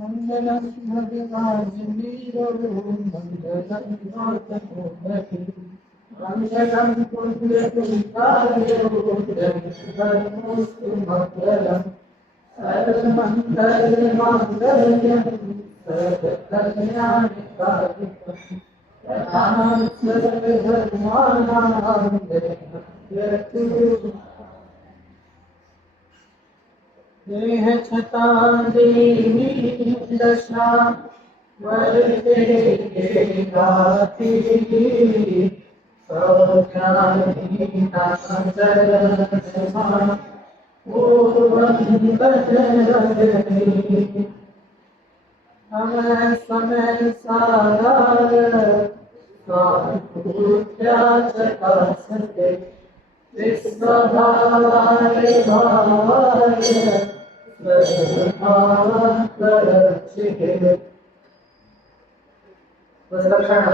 मंगलम भगवान वीरो मंगलम गौतमोदति मंगलम पुण्यपुंसार्यो धर्मोस्तु मंगलम सर्वमंगलमांगल्यं सर्वकल्याणकारिकं तदां सर्वधर्माणां जयतु देह छता देवी दशा वरते गाती सौख्याहीना चरणमा पूर्वं भजरहि समय समय साराय स्वाभूत्या चकासते विश्वभावाय भावाय सर्वभावकरक्षिते। वज्रक्षण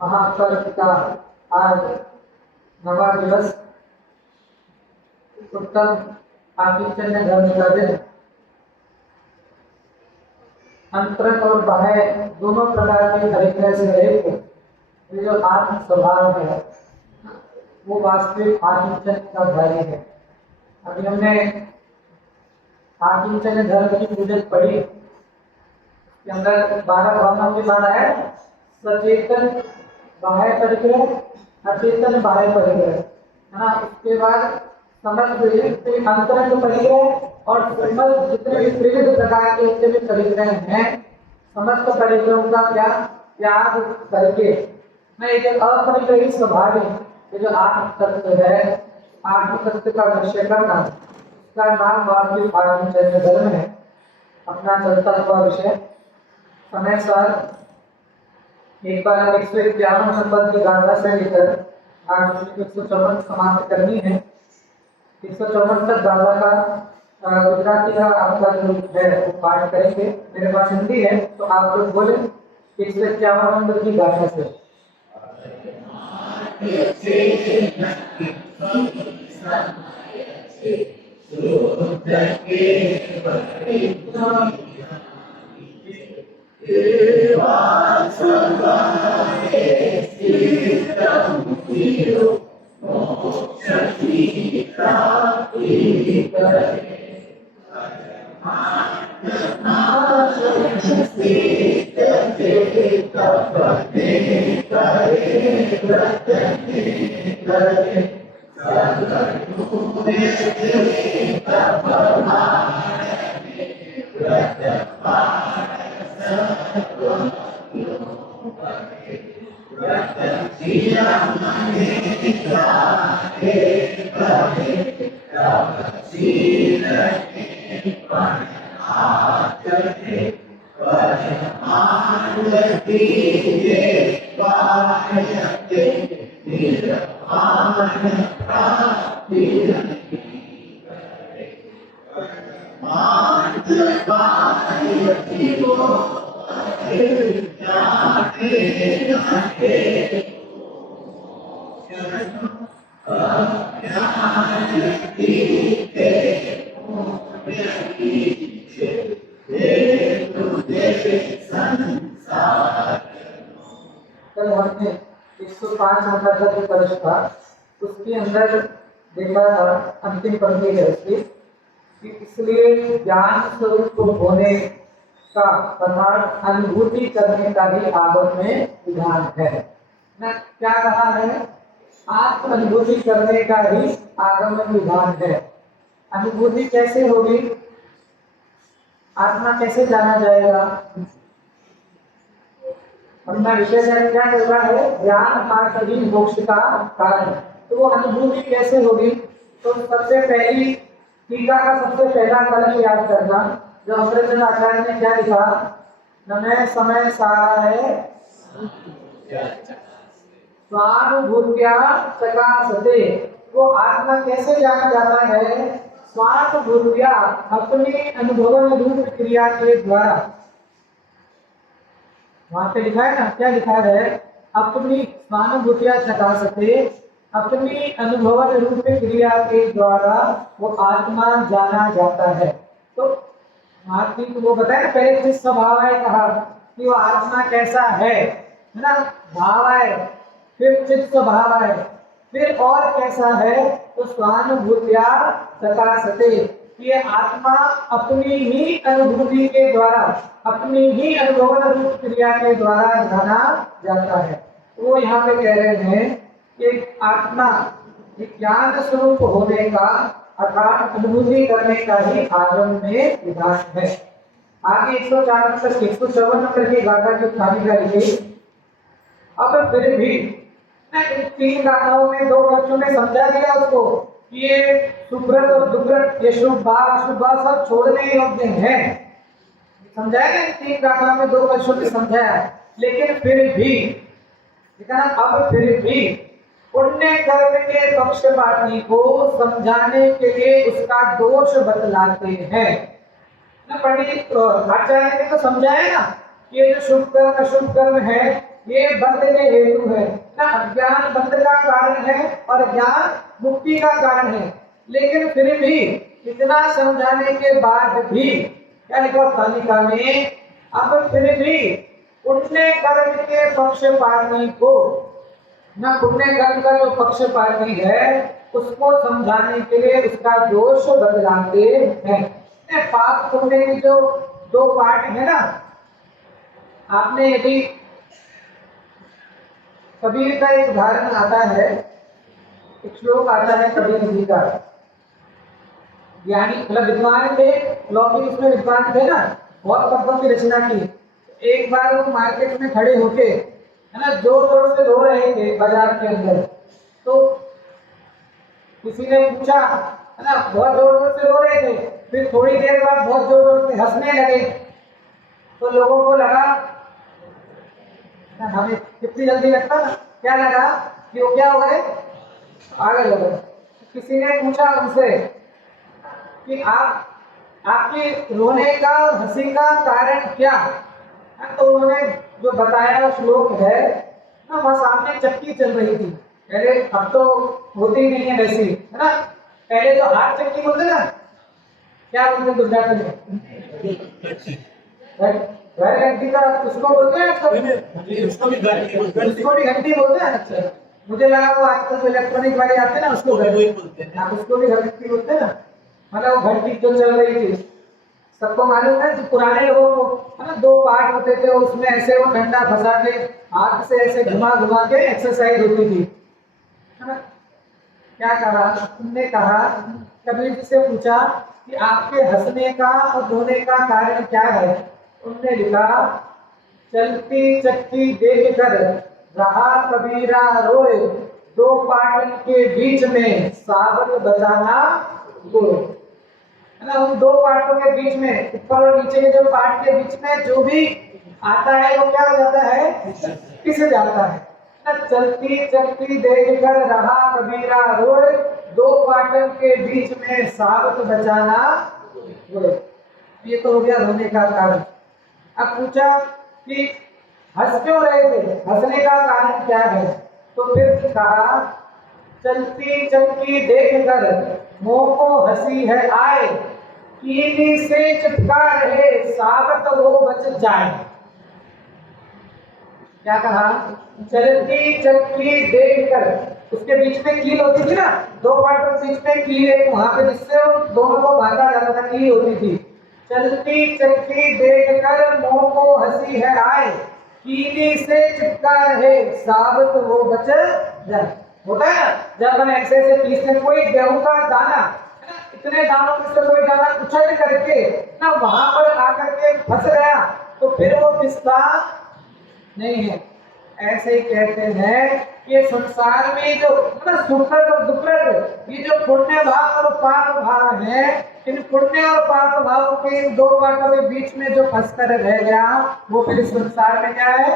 महात्पर पिता आज नवा दिवस उत्तम आकिंचन्य धर्म का दिन। अंतरंग और बाह्य दोनों प्रकार के परिग्रह से रहित ये जो आत्म स्वभाव है वो वास्तविक आकिंचन का कार्य है। अभी हमने आकिंचन धर्म की पूजन पढ़ी, के अंदर 12 भावनाओं के बाद है सचेतन बाह्य परिग्रह, अचेतन बाह्य परिग्रह, है ना। उसके बाद समस्त अंतरंग परिग्रह और समस्त जितने भी विविध प्रकार के जितने भी परिग्रह हैं, समस्त परिग्रहों का क्या त्याग करके मैं एक अपरिग्रही स्वभाव ये जो आत्म तत्व है, आत्म तत्व का निश्चय करना, इसका नाम वास्तविक आकिंचन धर्म है। अपना चलता हुआ विषय समय सार एक बार 151 संपद की गाथा से लेकर आज 154 समाप्त करनी है। 154 तक गाथा का गुजराती का आपका जो है वो पाठ करेंगे। मेरे पास हिंदी है तो आप लोग बोले 151 नंबर की गाथा से। कल हमने 105 नंबर का जो प्रश्न था उसके अंदर देखा था अंतिम पंक्ति है उसकी कि इसलिए ज्ञान स्वरूप होने का अर्थात अनुभूति करने का भी आगम में विधान है ना। क्या कहा है? आत्म अनुभूति करने का ही आगम में विधान है। अनुभूति कैसे होगी? आत्मा कैसे जाना जाएगा? अपना विषय क्या चल रहा है? ज्ञान मार्ग ही मोक्ष का कारण। तो वो अनुभूति कैसे होगी? तो सबसे पहली टीका का सबसे पहला कलश याद करना, जो अमृतचंद्र आचार्य ने क्या लिखा, नमे समय साराय स्वानुभूत्या चकासते। वो आत्मा कैसे जाना जाता है? स्वानुभूत्या, अपने अनुभव रूप क्रिया के द्वारा। वहां पे लिखा है ना, क्या लिखा है? अपनी स्वानुभूतिया चकासते अपनी अनुभवन रूप क्रिया के द्वारा वो आत्मा जाना जाता है। तो आत्मा को वो बताया ना, पहले चित्त स्वभाव है, कहा कि वो आत्मा कैसा है ना, भाव है, फिर चित्त स्वभाव है, फिर और कैसा है तो स्वानुभूत्या प्रकाशते, ये आत्मा अपनी ही अनुभूति के द्वारा, अपनी ही अनुभवन रूप क्रिया के द्वारा जाना जाता है। वो यहाँ पे कह रहे हैं कि आत्मा ज्ञान स्वरूप होने का अर्थात अनुभूति करने का ही आरंभ में विधान है। आगे 104 नंबर 154 नंबर की गाथा की खाली करेंगे। अब फिर भी इन 3 गाथाओं में 2 बच्चों ने समझा दिया उसको कि ये सुब्रत और दुब्रत, ये शुभ भाव अशुभ भाव सब छोड़ने योग्य हैं, समझाया ना। 3 गाथाओं में 2 बच्चों ने समझाया, लेकिन फिर भी अब फिर भी पुण्य कर्म के पक्षपाती को समझाने के लिए उसका दोष बतलाते हैं ना। पंडित आचार्य ने तो समझाया ना, ये जो शुभ कर्म अशुभ कर्म है ये बंध के हेतु है ना, अज्ञान बंध का कारण है और ज्ञान मुक्ति का कारण है। लेकिन फिर भी इतना समझाने के बाद भी क्या लिखा तालिका में, अब फिर भी पुण्य कर्म के पक्षपाती को ना, पुण्य कर्म का जो पक्षपाती है उसको समझाने के लिए उसका दोष बतलाते हैं। पाप पुण्य की जो 2 पार्ट है ना, आपने यदि कबीर का एक उदाहरण आता है, एक श्लोक आता है कबीर जी का, ज्ञानी मतलब विद्वान थे, लौकिक उसमें विद्वान थे ना, बहुत पद्यों की रचना की। एक बार वो मार्केट में खड़े होके है ना जोर जोर से रो रहे थे बाजार के अंदर। तो किसी ने पूछा है ना, बहुत जोर जोर से रो रहे थे, फिर थोड़ी देर बाद बहुत जोर जोर से हंसने लगे। तो लोगों को लगा, हमें कितनी जल्दी लगता ना, क्या लगा कि वो क्या हो गए, आगे हो गए। किसी ने पूछा उनसे कि आपके रोने का और हंसी का कारण क्या, तो उन्होंने जो बताया श्लोक है ना, वहाँ सामने चक्की चल रही थी पहले, अब तो होती ही नहीं है वैसी, है ना। पहले तो हाथ चक्की बोलते ना, क्या बोलते गुजराती में, घर घंटी का उसको बोलते हैं, उसको भी घंटी बोलते हैं। अच्छा, मुझे लगा वो आजकल जो इलेक्ट्रॉनिक वाले आते हैं ना उसको घर बोलते हैं, उसको भी घर घंटी बोलते हैं ना। मतलब घंटी जो चल रही थी, सबको मालूम है, जो पुराने लोगों को है ना 2 पार्ट होते थे, उसमें ऐसे वो डंडा फंसा के हाथ से ऐसे घुमा घुमा के एक्सरसाइज होती थी, है ना। क्या कहा तुमने, कहा कबीर जी से पूछा कि आपके हंसने का और रोने का कारण क्या है। उन्होंने लिखा, चलती चक्की देख कर रहा कबीरा रोए, 2 पाटन के बीच में साबत बजाना गुरु, है ना। उन 2 पार्टों के बीच में, ऊपर और नीचे के जो पार्ट के बीच में जो भी आता है वो क्या हो जाता है, पिस जाता है ना। चलती चलती देख कर रहा कबीरा रोए, 2 पाटन के बीच में साबत बजाना रोए। ये तो हो गया रोने का कारण। अब पूछा कि हंस क्यों रहे थे, हंसने का कारण क्या है, तो फिर कहा, चलती चक्की देख कर मोह को हंसी है आए, कीली से चिपका रहे साबत वो बच जाए। क्या कहा, चलती चक्की देख कर, उसके बीच में कील होती थी ना, 2 पार्ट के बीच में कील एक वहां पे, जिससे दोनों को बांधा जाता था, कील होती थी। चलती चक्की देख कर मोह को हंसी है आए, कीली से चिपका रहे साबत वो बच जाए। होता है ना, जब हम ऐसे पीसते, कोई गेहूं का दाना, इतने दानों में से कोई दाना उछल करके ना वहां पर आकर के फंस गया, तो फिर वो पिसता नहीं है। ऐसे ही कहते हैं कि संसार में जो सुकृत और दुकृत, ये जो पुण्य भाव और पाप भाव है, इन पुण्य और पाप भाव के इन 2 पार्टों के बीच में जो फंस कर रह गया, वो फिर संसार में क्या है,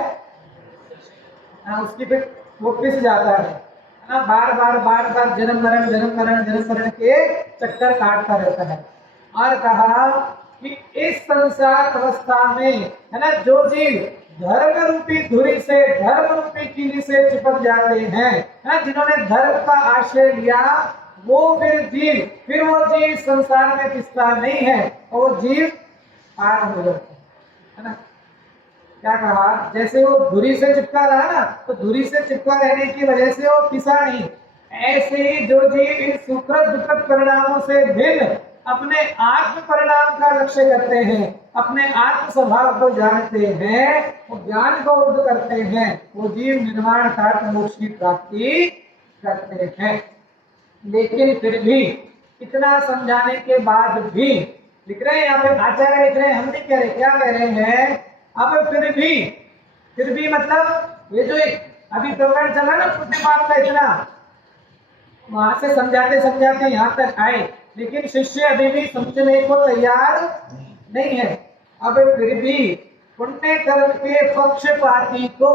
उसकी फिर वो पिस जाता है ना, बार बार जन्म मरण के चक्कर काटता रहता है। और कहा कि इस संसार अवस्था में है ना जो जीव धर्म रूपी धुरी से धर्म रूपी कीली से चिपक जाते हैं, जिन्होंने धर्म का आश्रय लिया, वो फिर वो जीव संसार में टिकता नहीं है और वो जीव पार हो जाता है ना। क्या कहा, जैसे वो धुरी से चिपका रहा ना, तो धुरी से चिपका रहने की वजह से वो पिसा नहीं। ऐसे ही जो जीव इन सुखद दुखद परिणामों से भिन्न अपने आत्म परिणाम का लक्ष्य करते हैं, अपने आत्म स्वभाव को जानते हैं, वो ज्ञान को उर्ध करते हैं, वो जीव निर्वाण अर्थात मोक्ष की प्राप्ति करते हैं। लेकिन फिर भी इतना समझाने के बाद भी लिख रहे हैं, यहाँ पे आचार्य लिख रहे हैं, हम नहीं कह रहे, क्या कह रहे हैं, अब फिर भी मतलब ये जो एक अभी प्रकरण चला ना पुण्यपाप का, इतना वहां से समझाते समझाते यहाँ तक आए, लेकिन शिष्य अभी भी समझने को तैयार नहीं है। अब फिर भी पुण्य कर्म के पक्षपाती को,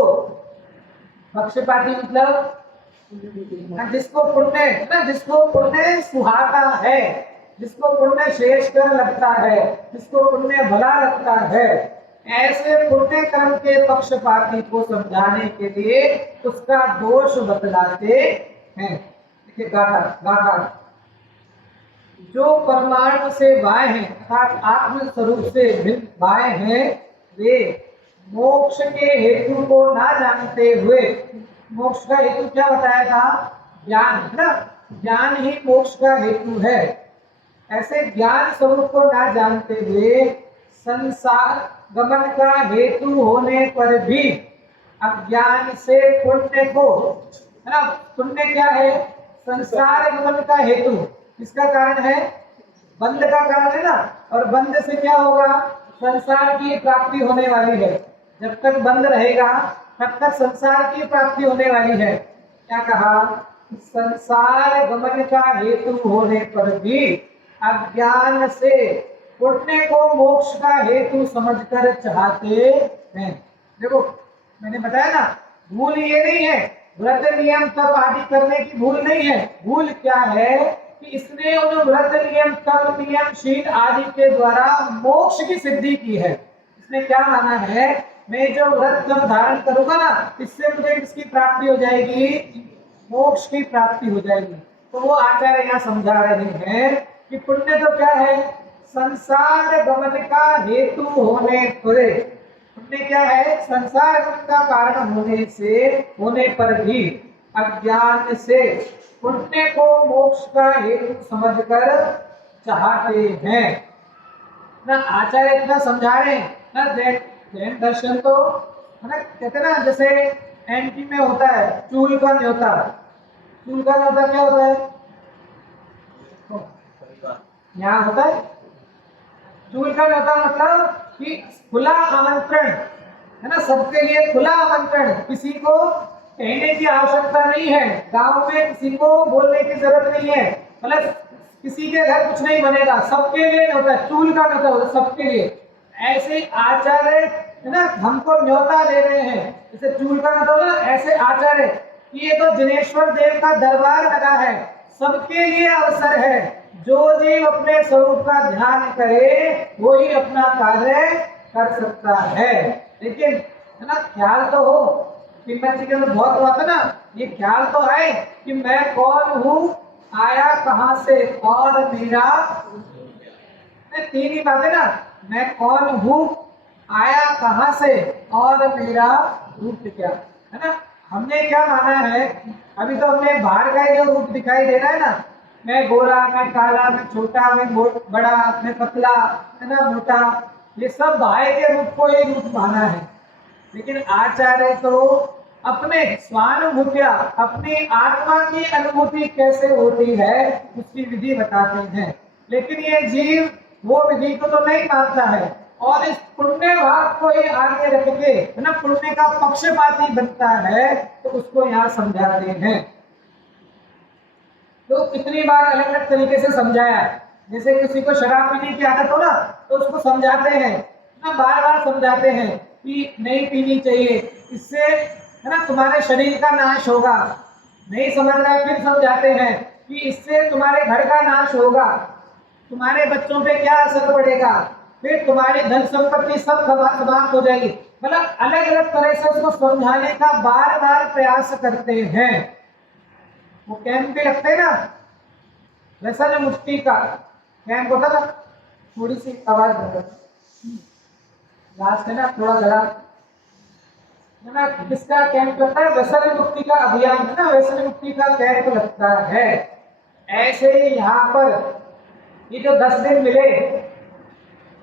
पक्षपाती मतलब जिसको पुण्य सुहाता है, जिसको पुण्य श्रेष्ठ लगता है, जिसको पुण्य भला लगता है, ऐसे पुण्य कर्म के पक्षपाती को समझाने के लिए उसका दोष बतलाते हैं। देखिए गाथा जो परमार्थ से बाह्य हैं अर्थात आत्म स्वरूप से भिन्न बाह्य हैं, वे मोक्ष के हेतु को ना जानते हुए, मोक्ष का हेतु क्या बताया था, ज्ञान है ना, ज्ञान ही मोक्ष का हेतु है। ऐसे ज्ञान स्वरूप को ना जानते हुए संसार गमन का हेतु होने पर भी अज्ञान से पुण्य को, है ना, पुण्य क्या है, संसार गमन का हेतु, इसका कारण है, बंध का कारण है ना, और बंध से क्या होगा, संसार की प्राप्ति होने वाली है। जब तक बंध रहेगा तब तक संसार की प्राप्ति होने वाली है। क्या कहा, संसार गमन का हेतु होने पर भी अज्ञान से पुण्य को मोक्ष का हेतु समझकर चाहते हैं। देखो मैंने बताया ना, भूल ये नहीं है, व्रत नियम तप आदि करने की भूल नहीं है। भूल क्या है कि इसने उन व्रत नियम तप नियम शील आदि के द्वारा मोक्ष की सिद्धि की है। इसने क्या माना है, मैं जो व्रत जब धारण करूंगा ना, इससे मुझे किसकी प्राप्ति हो जाएगी, मोक्ष की प्राप्ति हो जाएगी। तो वो आचार्य यहाँ समझा रहे हैं कि पुण्य तो क्या है, संसार गमन का हेतु होने पर, पुण्य क्या है, संसार गमन का कारण होने पर भी अज्ञान से पुण्य को मोक्ष का हेतु समझकर चाहते हैं ना। आचार्य इतना समझा रहे हैं ना, जैन दर्शन तो है ना, कहते ना, जैसे एमपी में होता है चूल का न्योता, चूल का न्योता क्या होता है, यहाँ होता है चूल का न्योता, मतलब कि खुला आमंत्रण है ना, सबके लिए खुला आमंत्रण, किसी को कहने की आवश्यकता नहीं है, गांव में किसी को बोलने की जरूरत नहीं है, मतलब किसी के घर कुछ नहीं बनेगा, सबके लिए होता है, चूल का न्योता होता है सबके लिए। ऐसे आचार्य है ना हमको न्योता दे रहे हैं, जैसे चूल का न्योता ना, ऐसे आचार्य कि ये तो जिनेश्वर देव का दरबार लगा है, सबके लिए अवसर है, जो जीव अपने स्वरूप का ध्यान करे वो ही अपना कार्य कर सकता है। लेकिन है ना, ख्याल तो हो, जी के अंदर बहुत हुआ था ना, ये ख्याल तो आए कि मैं कौन हूँ, आया कहाँ से और मेरा, तीन ही बातें ना, मैं कौन हूँ, आया कहाँ से और मेरा रूप क्या, है ना। हमने क्या माना है, अभी तो हमने बाहर का जो रूप दिखाई दे रहा है ना, मैं गोरा, मैं काला, मैं छोटा, मैं बड़ा, मैं पतला, है ना, मोटा, ये सब बाहर के रूप को ही रूप माना है। लेकिन आचार्य तो अपने स्वानुभूतिया, अपनी आत्मा की अनुभूति कैसे होती है उसकी विधि बताते हैं। लेकिन ये जीव वो विधि को तो नहीं मानता है और इस पुण्य भाग को ही आगे रख के है ना, पुण्य का पक्षपाती बनता है, तो उसको यहाँ समझाते हैं। तो कितनी बार अलग अलग तरीके से समझाया, जैसे किसी को शराब पीने की आदत हो ना, तो उसको समझाते हैं ना, बार बार समझाते हैं कि नहीं पीनी चाहिए, इससे है ना तुम्हारे शरीर का नाश होगा। नहीं समझ रहा है, फिर समझाते हैं कि इससे तुम्हारे घर का नाश होगा, तुम्हारे बच्चों पे क्या असर पड़ेगा, फिर तुम्हारी धन संपत्ति सब समाप्त हो जाएगी। मतलब अलग अलग तरह से उसको समझाने का बार बार प्रयास करते हैं। वो कैंप भी लगते हैं ना, वैसा जो मुफ्ती का कैंप होता ना, थोड़ी सी आवाज लास्ट है ना, थोड़ा गला है ना, किसका कैंप लगता है? वैशाली मुक्ति का अभियान है ना, वैशाली मुक्ति का कैंप लगता है। ऐसे ही यहाँ पर ये जो 10 दिन मिले,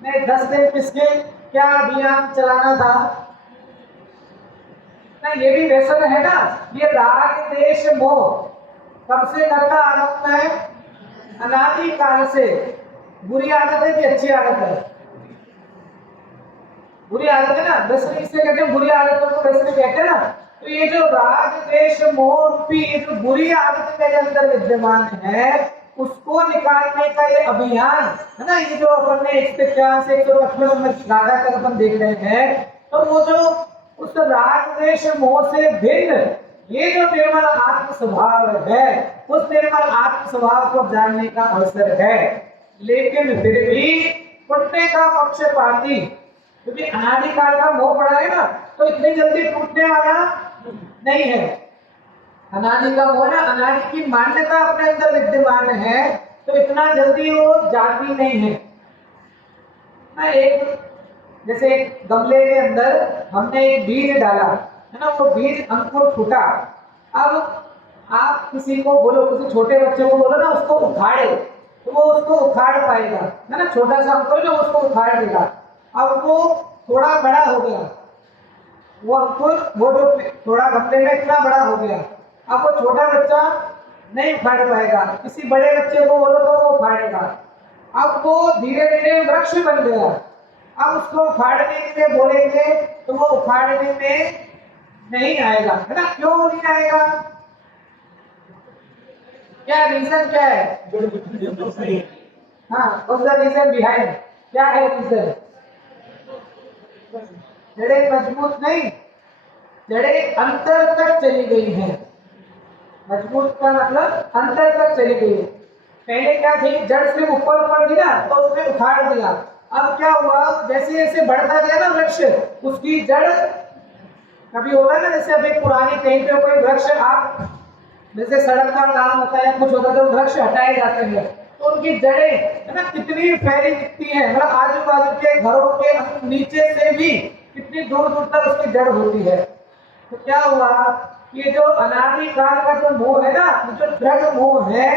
नहीं 10 दिन किसके क्या अभियान चलाना था ना, ये भी व्यसन है ना। ये राग देश मोह कब से करना आरंभ है? अनादि काल से। बुरी आदत है कि अच्छी आदत है? बुरी आदत है ना, व्यसन किसे कहते हैं? बुरी आदतों को व्यसन कहते हैं ना। तो ये जो राग देश मोह रूपी ये जो बुरी आदत मेरे अंदर विद्यमान है, उसको निकालने का ये अभियान है ना। ये जो अपन ने 151 से 155 नंबर की गाथा कर अपन देख रहे हैं, तो वो जो उस राग देश मोह से भिन्न ये जो निर्मल आत्म स्वभाव है, उस निर्मल आत्म स्वभाव को जानने का अवसर है। लेकिन फिर भी पुण्य का पक्षपाती, क्योंकि अनादिकाल का मोह पड़ा है ना, तो इतनी जल्दी टूटने वाला नहीं है। अनादि का मोह ना, अनादि की मान्यता अपने अंदर विद्यमान है, तो इतना जल्दी वो जाती नहीं है ना। एक जैसे एक गमले के अंदर हमने एक बीज डाला है ना, वो बीज अंकुर फूटा। अब आप किसी को बोलो, किसी छोटे बच्चे को बोलो ना उसको उखाड़े, तो वो उसको उखाड़ पाएगा है ना। छोटा सा अंकुर है ना, उसको उखाड़ देगा। अब वो थोड़ा बड़ा हो गया, वो अंकुर वो जो थोड़ा गमले में इतना बड़ा हो गया, अब वो छोटा बच्चा नहीं उखाड़ पाएगा। किसी बड़े बच्चे को बोलो तो वो उखाड़ेगा। अब वो धीरे धीरे वृक्ष बन गया। अब उसको उखाड़ने के लिए बोलेंगे तो वो उखाड़ने में नहीं आएगा है ना। क्यों नहीं आएगा? क्या रीजन क्या है? हाँ, व्हाट्स द रीजन बिहाइंड? क्या है रीजन? जड़ें मजबूत नहीं, जड़ें अंतर तक चली गई हैं। मजबूत का मतलब अंतर तक चली गई है। पहले क्या थी, जड़ सिर्फ ऊपर ऊपर थी ना, तो उसने उखाड़ दिया। अब क्या हुआ, जैसे जैसे बढ़ता गया ना वृक्ष, उसकी जड़ कभी होता है ना, जैसे अभी पुरानी कहीं पे कोई वृक्ष, आप जैसे सड़क का काम होता है कुछ होता है तो वृक्ष हटाए जाते हैं, तो उनकी जड़ें है ना कितनी फैली दिखती है। मतलब आजू बाजू के घरों के नीचे से भी कितनी दूर दूर तक उसकी जड़ होती है। तो क्या हुआ, ये जो अनादि काल का जो मोह है ना, जो दृढ़ मोह है,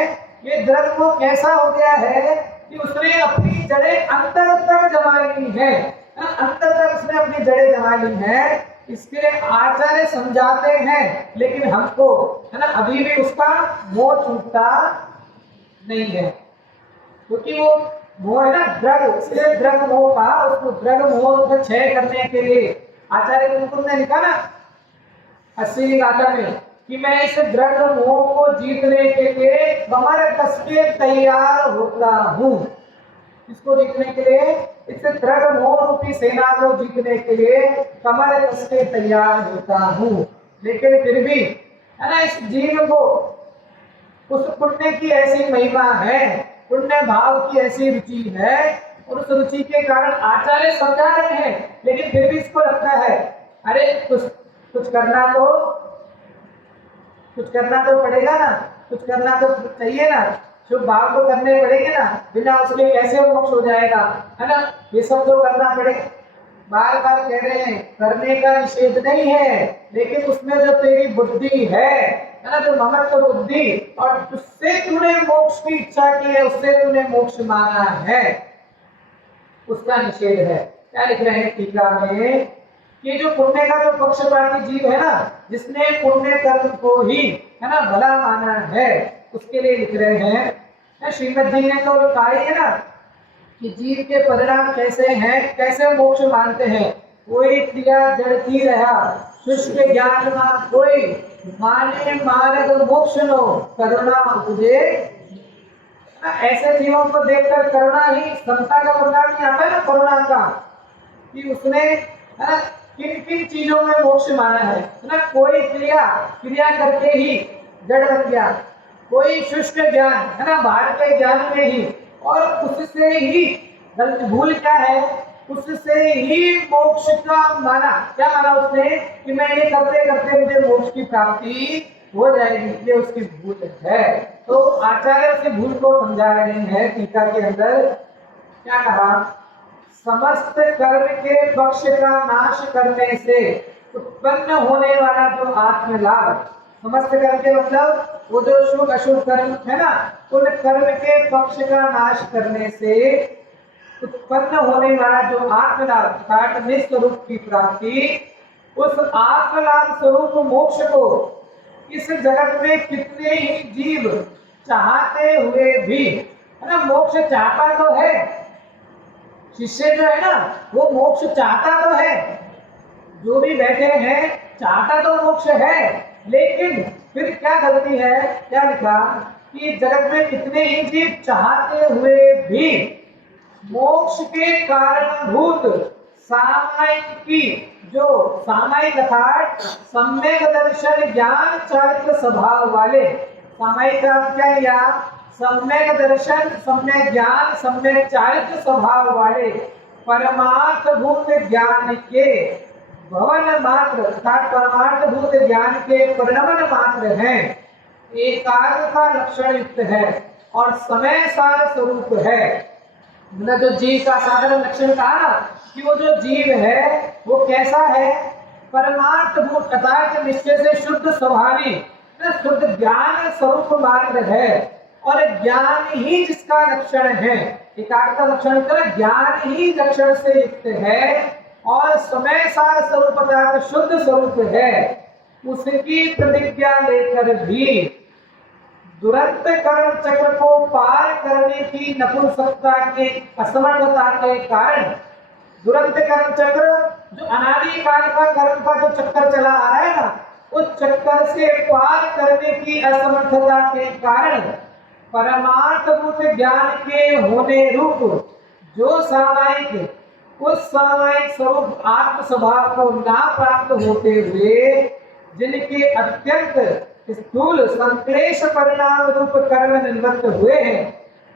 ये दृढ़ मोह कैसा हो गया है कि उसने अपनी जड़ें अंतर तक जमा ली है। अंतर तक उसने अपनी जड़ें जमा ली है। इसके लिए आचार्य समझाते हैं, लेकिन हमको है ना अभी भी उसका मोह छूटता नहीं है, क्योंकि वो मोह है ना दृढ़, इसलिए दृढ़ मोह का, उसको दृढ़ मोह को क्षय करने के लिए आचार्य कुंकुम ने लिखा ना 80वीं गाथा में कि मैं इस दृढ़ मोह को जीतने के लिए कमर कस के तैयार होता हूँ। इसको जीतने के लिए, इस दृढ़ मोह रूपी सेना को जीतने के लिए कमर कस के तैयार होता हूँ। लेकिन फिर भी है ना, इस जीव को उस पुण्य की ऐसी महिमा है, पुण्य भाव की ऐसी रुचि है, और उस रुचि के कारण आचार्य समझा रहे हैं, लेकिन फिर भी इसको लगता है अरे कुछ करना तो पड़ेगा ना, कुछ करना तो चाहिए ना, शुभ भाव को करने पड़ेंगे ना, बिना उसके कैसे मोक्ष हो जाएगा, है ना। ये सब तो करना पड़ेगा। बार बार कह रहे हैं करने का निषेध नहीं है, लेकिन उसमें जो तेरी बुद्धि है ना, जो ममत्व बुद्धि, और उससे तूने मोक्ष की इच्छा की है, उससे तूने मोक्ष मांगा है, उसका निषेध है। क्या लिख रहे हैं टीका में कि जो पुण्य का जो पक्षपाती जीव है ना, जिसने पुण्य कर्म को ही है ना भला माना है, उसके लिए लिख रहे हैं। श्रीमद जी ने तो कहा है ना कि जीव के परिणाम कैसे हैं, कैसे मोक्ष मानते हैं। कोई क्रिया जड़ती रहा, शुष्क ज्ञान ना कोई, माने मार्ग मोक्ष नो, करुणा उपजे। ऐसे जीवों को देखकर करुणा ही, समता का परिणाम ही आता है ना करुणा का, कि उसने है ना किन किन चीजों में मोक्ष माना है ना। कोई क्रिया करके ही जड़ बन गया, कोई शुष्क ज्ञान है ना बाहर के ज्ञान में ही, और उससे ही गलती भूल क्या है, उससे ही मोक्ष का माना, क्या माना उसने कि मैं ये करते करते मुझे मोक्ष की प्राप्ति हो जाएगी, ये उसकी भूल है। तो आचार्य उसकी भूल को समझा रहे हैं टीका के अंदर। क्या कहा, समस्त कर्म के पक्ष का नाश करने से उत्पन्न होने वाला जो आत्मलाभ, समस्त कर्म के मतलब वो जो शुभ अशुभ कर्म है ना, उन कर्म के पक्ष का नाश करने से उत्पन्न होने वाला जो आत्मलाभ अर्थात निस्वरूप की प्राप्ति, उस आत्मलाभ स्वरूप मोक्ष को इस जगत में कितने ही जीव चाहते हुए भी, है ना, मोक्ष चाहता तो है, शिष्य जो है ना वो मोक्ष चाहता तो है, जो भी बैठे हैं चाहता तो मोक्ष है, लेकिन फिर क्या गलती है, क्या लिखा कि जगत में कितने ही जीव चाहते हुए भी मोक्ष के कारणभूत सामायिक की, जो सामायिक अर्थात सम्यक दर्शन ज्ञान चारित्र स्वभाव वाले, सामायिक का क्या लिया, सम्यक दर्शन सम्यक ज्ञान सम्यक चारित्र स्वभाव वाले परमार्थ भूत ज्ञान के भवन मात्र अर्थात परमार्थ भूत ज्ञान के परिणमन मात्र हैं, एकाग्रता लक्षण युक्त है और समय सार स्वरूप है। मतलब जो जीव का साधारण लक्षण कहा ना कि वो जो जीव है वो कैसा है, परमार्थ भूत अर्थात निश्चय से शुद्ध स्वभावी शुद्ध ज्ञान स्वरूप मात्र है, और ज्ञान ही जिसका लक्षण है, एकाग्रता लक्षण कर ज्ञान ही लक्षण से युक्त है और समय सार स्वरूप अर्थात शुद्ध स्वरूप है, उसकी प्रतिज्ञा लेकर भी दुरंत कर्म चक्र को पार करने की नपुंसकता के असमर्थता के कारण, दुरंत कर्म चक्र जो अनादि काल का कर्म का जो चक्कर चला आ रहा है ना, उस चक्कर से पार करने की असमर्थता के कारण परमार्थ भूत ज्ञान के होने रूप जो सामायिक, उस सामायिक स्वरूप आत्म स्वभाव को ना प्राप्त होते हुए जिनके अत्यंत स्थूल संक्लेश परिणाम रूप कर्म निवृत्त हुए हैं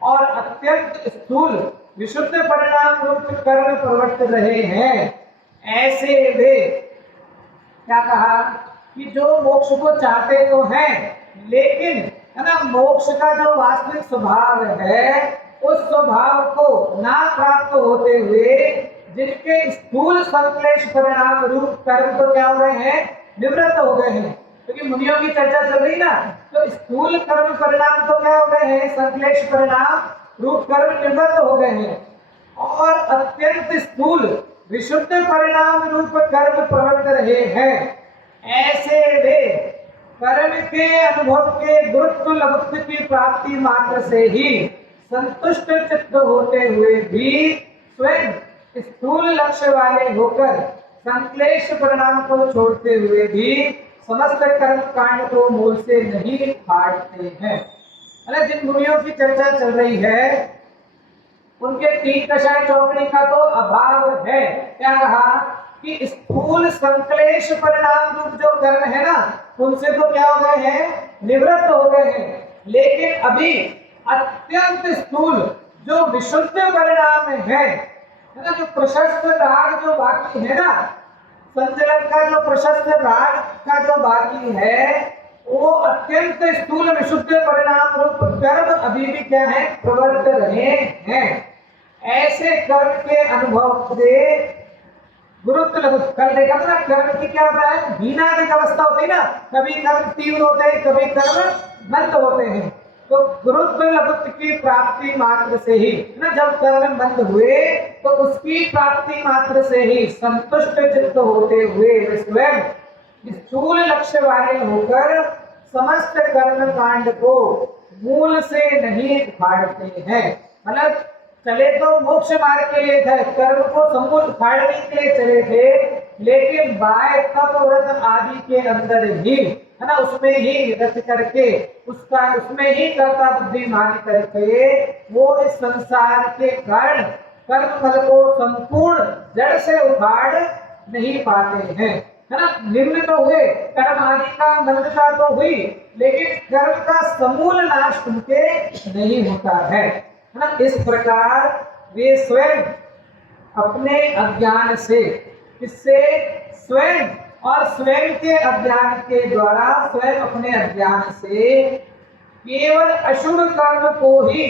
और अत्यंत स्थूल विशुद्ध परिणाम रूप कर्म प्रवृत्त रहे हैं, ऐसे वे क्या कहा कि जो मोक्ष को चाहते तो हैं, लेकिन है ना मोक्ष का जो वास्तविक स्वभाव है उस स्वभाव को ना प्राप्त होते हुए जिनके स्थूल संक्लेश परिणाम रूप कर्म तो क्या हो गए हैं, निवृत्त हो गए हैं। क्योंकि मुनियों की चर्चा चल रही ना, तो स्थूल कर्म परिणाम तो क्या हो गए हैं, संक्लेश परिणाम रूप कर्म निवृत्त हो गए हैं और अत्यंत स्थूल विशुद्ध परिणाम रूप कर्म प्रवृत्त रहे हैं, ऐसे वे कर्म के अनुभव के गुरुत्व लघुत्व की प्राप्ति मात्र से ही संतुष्ट चित्त होते हुए भी स्वयं स्थूल लक्ष्य वाले होकर संक्लेश परिणाम को छोड़ते हुए भी समस्त कर्म कांड को मूल से नहीं फाड़ते हैं। अरे जिन मुनियों की चर्चा चल रही है उनके तीन कषाय चौकड़ी का तो अभाव है। क्या कहा कि स्थूल संक्लेश परिणाम रूप जो कर्म है ना उनसे तो क्या हो गए हैं, निवृत्त हो गए हैं, लेकिन अभी अत्यंत स्थूल जो विशुद्ध परिणाम है ना, जो प्रशस्त राग जो बाकी है ना, संचलन का जो प्रशस्त राग का जो बाकी है वो अत्यंत स्थूल विशुद्ध परिणाम रूप कर्म अभी भी क्या है, प्रवर्त रहे हैं। ऐसे कर्म के अनुभव से गुरुत्व लघुत्व कर देखा था ना, कर्म की क्या होता है, भीनादिक अवस्था होती है ना, कभी कर्म तीव्र होते हैं कभी कर्म मंद होते हैं, तो गुरुत्व लघुत्व की प्राप्ति मात्र से ही ना, जब कर्म मंद हुए तो उसकी प्राप्ति मात्र से ही संतुष्ट चित्त होते हुए स्वयं स्थूल लक्ष्य वाले होकर समस्त कर्म कांड को मूल से नहीं उखाड़ते हैं। मतलब चले तो मोक्ष मार्ग के लिए थे, कर्म को समूल उखाड़ने के लिए चले थे, लेकिन बाय तप व्रत आदि के अंदर ही है ना, उसमें ही रच करके उसका उसमें ही कर्ता बुद्धि मान करके वो इस संसार के कारण कर्म फल को संपूर्ण जड़ से उखाड़ नहीं पाते हैं, है ना। निम्न तो हुए, कर्म आदि का मंदता तो हुई, लेकिन कर्म का समूल नाश उनके नहीं होता है ना। इस प्रकार वे स्वयं अपने अज्ञान से, इससे स्वयं और स्वयं के अज्ञान के द्वारा, स्वयं अपने अज्ञान से केवल अशुभ कर्म को ही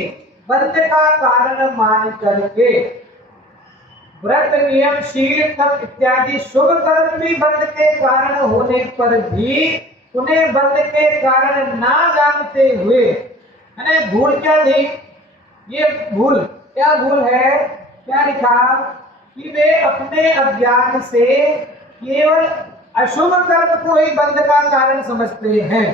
बंध का कारण मान करके व्रत, नियम, शील, तप इत्यादि शुभ कर्म भी बंध के कारण होने पर भी उन्हें बंध के कारण ना जानते हुए, है ना, भूल क्या थी? ये भूल क्या भूल है? क्या लिखा कि वे अपने अज्ञान से केवल अशुभ कर्म को ही बंध का कारण समझते हैं।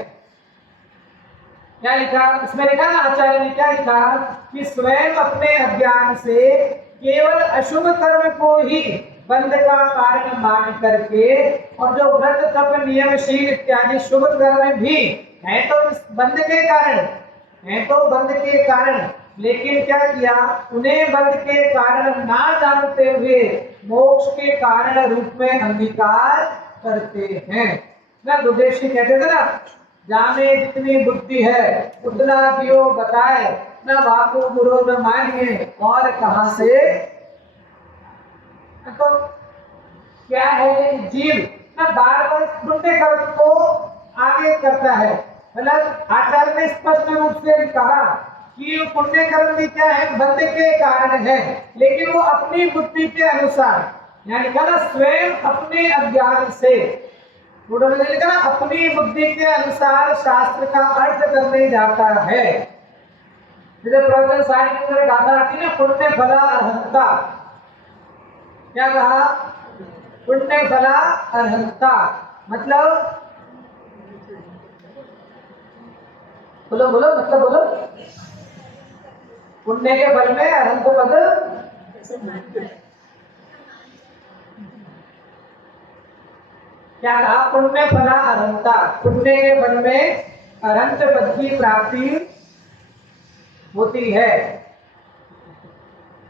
क्या लिखा इसमें? लिखा ना आचार्य ने, क्या लिखा कि स्वयं अपने अज्ञान से केवल अशुभ कर्म को ही बंध का कारण मान करके, और जो व्रत, तप, नियम, शील इत्यादि शुभ कर्म भी है तो इस बंध के कारण, है तो बंध के कारण, लेकिन क्या किया? उन्हें बंध के कारण ना जानते हुए मोक्ष के कारण रूप में अंगीकार करते हैं। ना गुरुदेव कहते थे ना, जाने जितनी बुद्धि है उतना दियो बताए, न बापू गुरु न मानिए और कहां से। तो क्या है? जीव ना बार बार पुण्य कर्म को आगे करता है। मतलब आचार्य ने स्पष्ट रूप से कहा कि पुण्य कर्म भी क्या है? बंध के कारण है, लेकिन वो अपनी बुद्धि के अनुसार, यानी कहा स्वयं अपने अज्ञान से, लिखा ना, अपनी बुद्धि के अनुसार शास्त्र का अर्थ करने जाता है। जैसे प्रवचन साहित्य के अंदर गाथा आती है ना, पुण्य फला अर्हंता। क्या कहा? पुण्य फला अर्हंता मतलब, बोलो बोलो मतलब बोलो। पुण्य के फल में अर्हंत पद, क्या कहा? पुण्य फला अरहंता, पुण्य के फल में अरहंत पद की प्राप्ति होती है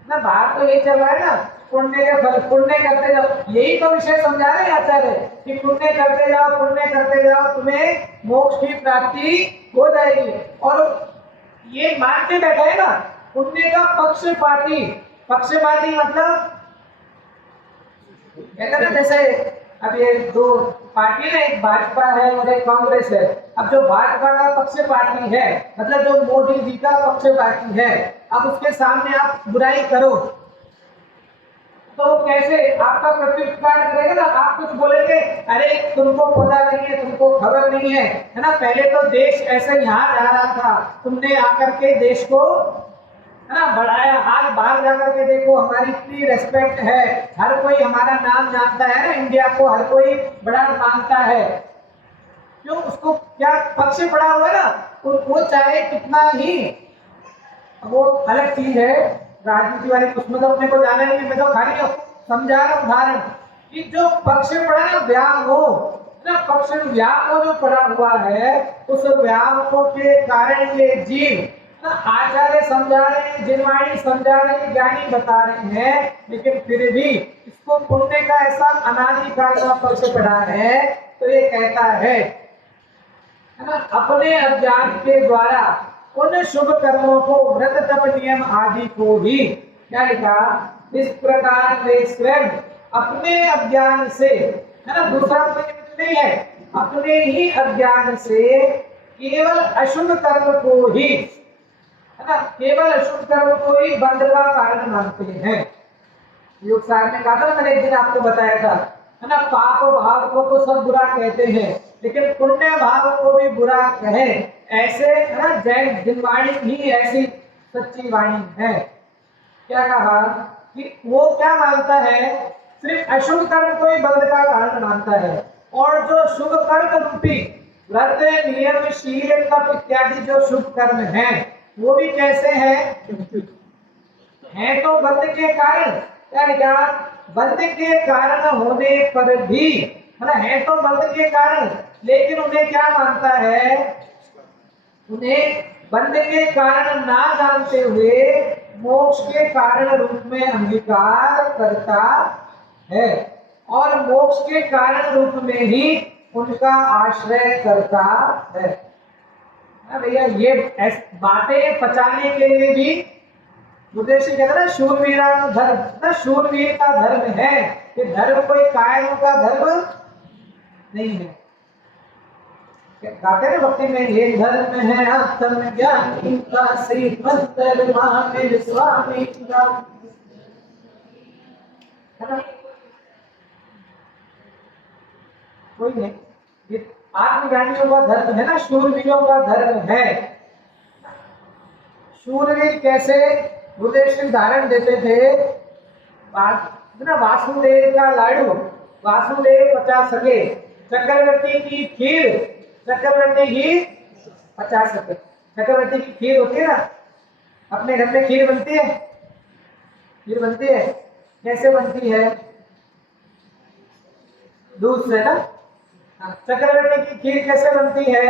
ना। बात तो यही चल रहा है ना, पुण्य के फल, पुण्य करते जाओ, यही तो विषय समझा रहे हैं आचार्य कि पुण्य करते जाओ, पुण्य करते जाओ, तुम्हें मोक्ष की प्राप्ति हो जाएगी। और ये मान के बैठा है ना, पुण्य का पक्षपाती, पक्षपाती मतलब कहते ना, जैसे अब ये दो पार्टी है, एक भाजपा है और एक कांग्रेस है। अब जो भाजपा का पक्षपाती है, मतलब जो मोदी जी का पक्षपाती है, अब उसके सामने आप बुराई करो तो कैसे आपका प्रत्युत्तर करेगा ना? आप कुछ बोलेंगे, अरे तुमको पता नहीं है, तुमको खबर नहीं है, है ना, पहले तो देश ऐसे यहाँ जा रहा था, तुमने आकर के देश को, है ना, बढ़ाया। आज बाहर जाकर के देखो, हमारी इतनी रेस्पेक्ट है, हर कोई हमारा नाम जानता है ना, इंडिया को हर कोई बड़ा मानता है। क्यों? उसको क्या पक्ष पड़ा हुआ है ना, वो चाहे कितना ही, वो अलग चीज है राजनीति वाली, उसमें तो अपने को जाना नहीं है, मैं तो खाली समझा रहा हूँ उदाहरण कि जो पक्ष पड़ा ना, व्यामोह ना, पक्ष व्यामोह जो पड़ा हुआ है, उस व्यामोह के कारण ये जीव, आचार्य समझा रहे हैं, जिनवाणी समझा रहे हैं, ज्ञानी बता रहे हैं, लेकिन फिर भी इसको पुण्य का ऐसा अनादिकाल का पक्ष पड़ा है, तो ये कहता है ना, अपने अज्ञान के द्वारा उन शुभ कर्मों को, व्रत, तप, नियम आदि को ही, क्या लिखा? इस प्रकार वे स्वयं अपने अज्ञान से, है ना, दूसरा कोई नहीं है, अपने ही अज्ञान से केवल अशुभ कर्म को ही, है ना, केवल अशुभ कर्म को ही बंध का कारण मानते हैं। योग सार में कहा था, मैंने एक दिन आपको बताया था, है ना, पाप भाव को तो सब बुरा कहते हैं, लेकिन पुण्य भाव को भी बुरा कहें, ऐसे, है ना, जैन जिनवाणी ही ऐसी सच्ची वाणी है। क्या कहा कि वो क्या मानता है? सिर्फ अशुभ कर्म को ही बंध का कारण मानता है, और जो शुभ कर्म रूपी व्रत, नियम, शील, तप इत्यादि जो शुभ कर्म हैं, वो भी कैसे हैं? हैं तो बंध के कारण। क्या लिखा? बंध के कारण होने पर भी, मतलब है तो बंध के कारण, लेकिन उन्हें क्या मानता है? उन्हें बंध के कारण ना जानते हुए मोक्ष के कारण रूप में अंगीकार करता है, और मोक्ष के कारण रूप में ही उनका आश्रय करता है। भैया ये बातें पचाने के लिए भी उद्देश्य कहते ना शूरवीरा धर्म, ना शूरवीर का धर्म है। ये धर्म कोई कायरों का धर्म नहीं है। गाते ना भक्ति में, ये धर्म है आत्मज्ञानी का श्रीमंत मेरे स्वामी का, है ना? कोई नहीं, ये आत्मज्ञानियों का धर्म है ना, शूरवीरों का धर्म है। शूरवीर कैसे उद्देश्य धारण देते थे, ना वासुदेव का लाडू, वासुदेव 50 सके, चक्रवर्ती की खीर, चक्रवर्ती की 50 सके। चक्रवर्ती की खीर होती है ना, अपने घर में खीर बनती है, खीर बनती है, कैसे बनती है? दूध से ना। चक्रवर्ती की खीर कैसे बनती है?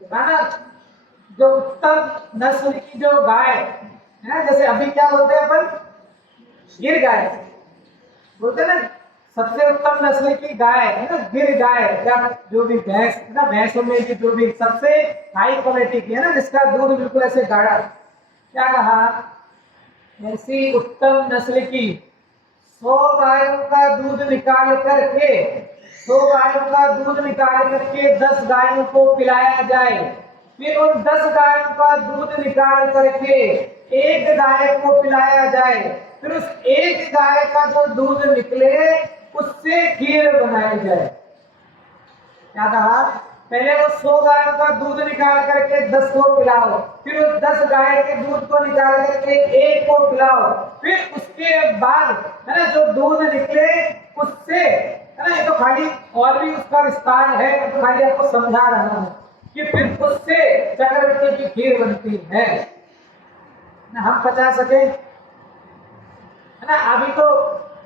ना जो उत्तम नस्ल की जो गाय है ना, जैसे अभी क्या बोलते हैं अपन, गिर गाय बोलते हैं ना, सबसे उत्तम नस्ल की गाय है ना गिर गाय, या जो भी भैंस ना, भैंसों में भी जो भी सबसे हाई क्वालिटी की है ना, जिसका दूध बिल्कुल ऐसे गाढ़ा, क्या कहा, ऐसी उत्तम नस्ल की 100 गायों का दूध निकाल करके, 100 गायों का दूध निकाल करके 10 गायों को पिलाया जाए, फिर उन 10 गायों का दूध निकाल करके एक गाय को पिलाया जाए, फिर उस एक गाय का जो दूध निकले उससे खीर बनाई जाए। क्या कहा, पहले वो 100 गायों का दूध निकाल करके 10 को पिलाओ, फिर उस 10 गाय के दूध को निकाल करके एक को पिलाओ, फिर उसके बाद है ना जो दूध निकले उससे, है ना, ये तो खाली और भी उसका विस्तार है, तो खाली आपको समझा रहा हूं कि फिर उससे चक्रवर्ती की खीर बनती है ना। हम 50 सके, है ना, अभी तो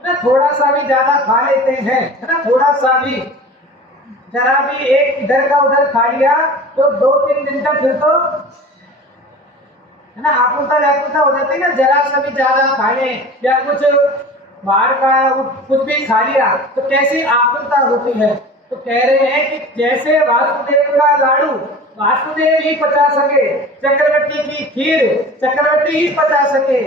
ना थोड़ा सा भी ज्यादा खा लेते हैं, है ना, थोड़ा सा भी, जरा भी एक इधर का उधर खा लिया तो 2-3 दिन तक फिर तो, है ना, आकुलता व्याकुलता हो जाती है ना, जरा सा भी ज्यादा खा ले या कुछ बाहर का कुछ भी खा लिया तो कैसी आकुलता होती है। तो कह रहे हैं कि जैसे वासुदेव का लाडू वासुदेव ही पचा सके, चक्रवर्ती की खीर चक्रवर्ती ही पचा सके,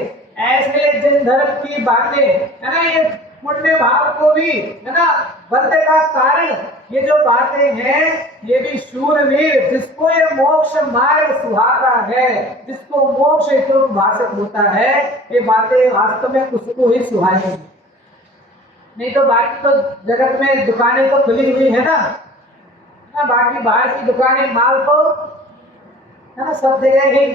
ऐसे जिन धर्म की बातें है ना, ये पुण्य भाव को भी, है ना, बनने का कारण ये जो बातें हैं, ये भी शूरवीर जिसको ये मोक्ष मार्ग सुहाता है, जिसको मोक्ष हेतु भाषित होता है, ये बातें वास्तव में उसको ही सुहाएंगी। नहीं तो बाकी तो जगत में दुकानें तो खुली हुई है ना, बाकी बाहर की दुकानें, माल तो है ना सब जगह ही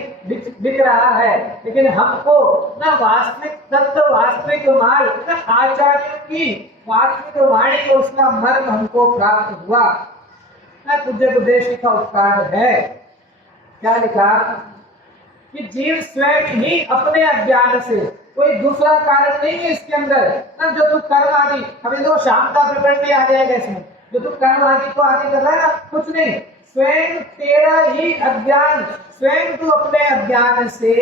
बिक रहा है, लेकिन हमको ना वास्तविक तत्व, वास्तविक माल, ना आचार्यों की वास्तविक वाणी को, उसका मर्म हमको प्राप्त हुआ ना। पूज्य उद्देश्य का उपकार है, क्या लिखा कि जीव स्वयं ही अपने अज्ञान से, कोई दूसरा कारण नहीं है इसके अंदर ना, जो तू कर्म आदि, अभी तो शाम का प्रकरण भी आ जाएगा इसमें, जो तू कर्म आदि को आदि कर रहा है ना, कुछ नहीं, स्वयं तेरा ही अज्ञान, स्वयं तू अपने अज्ञान से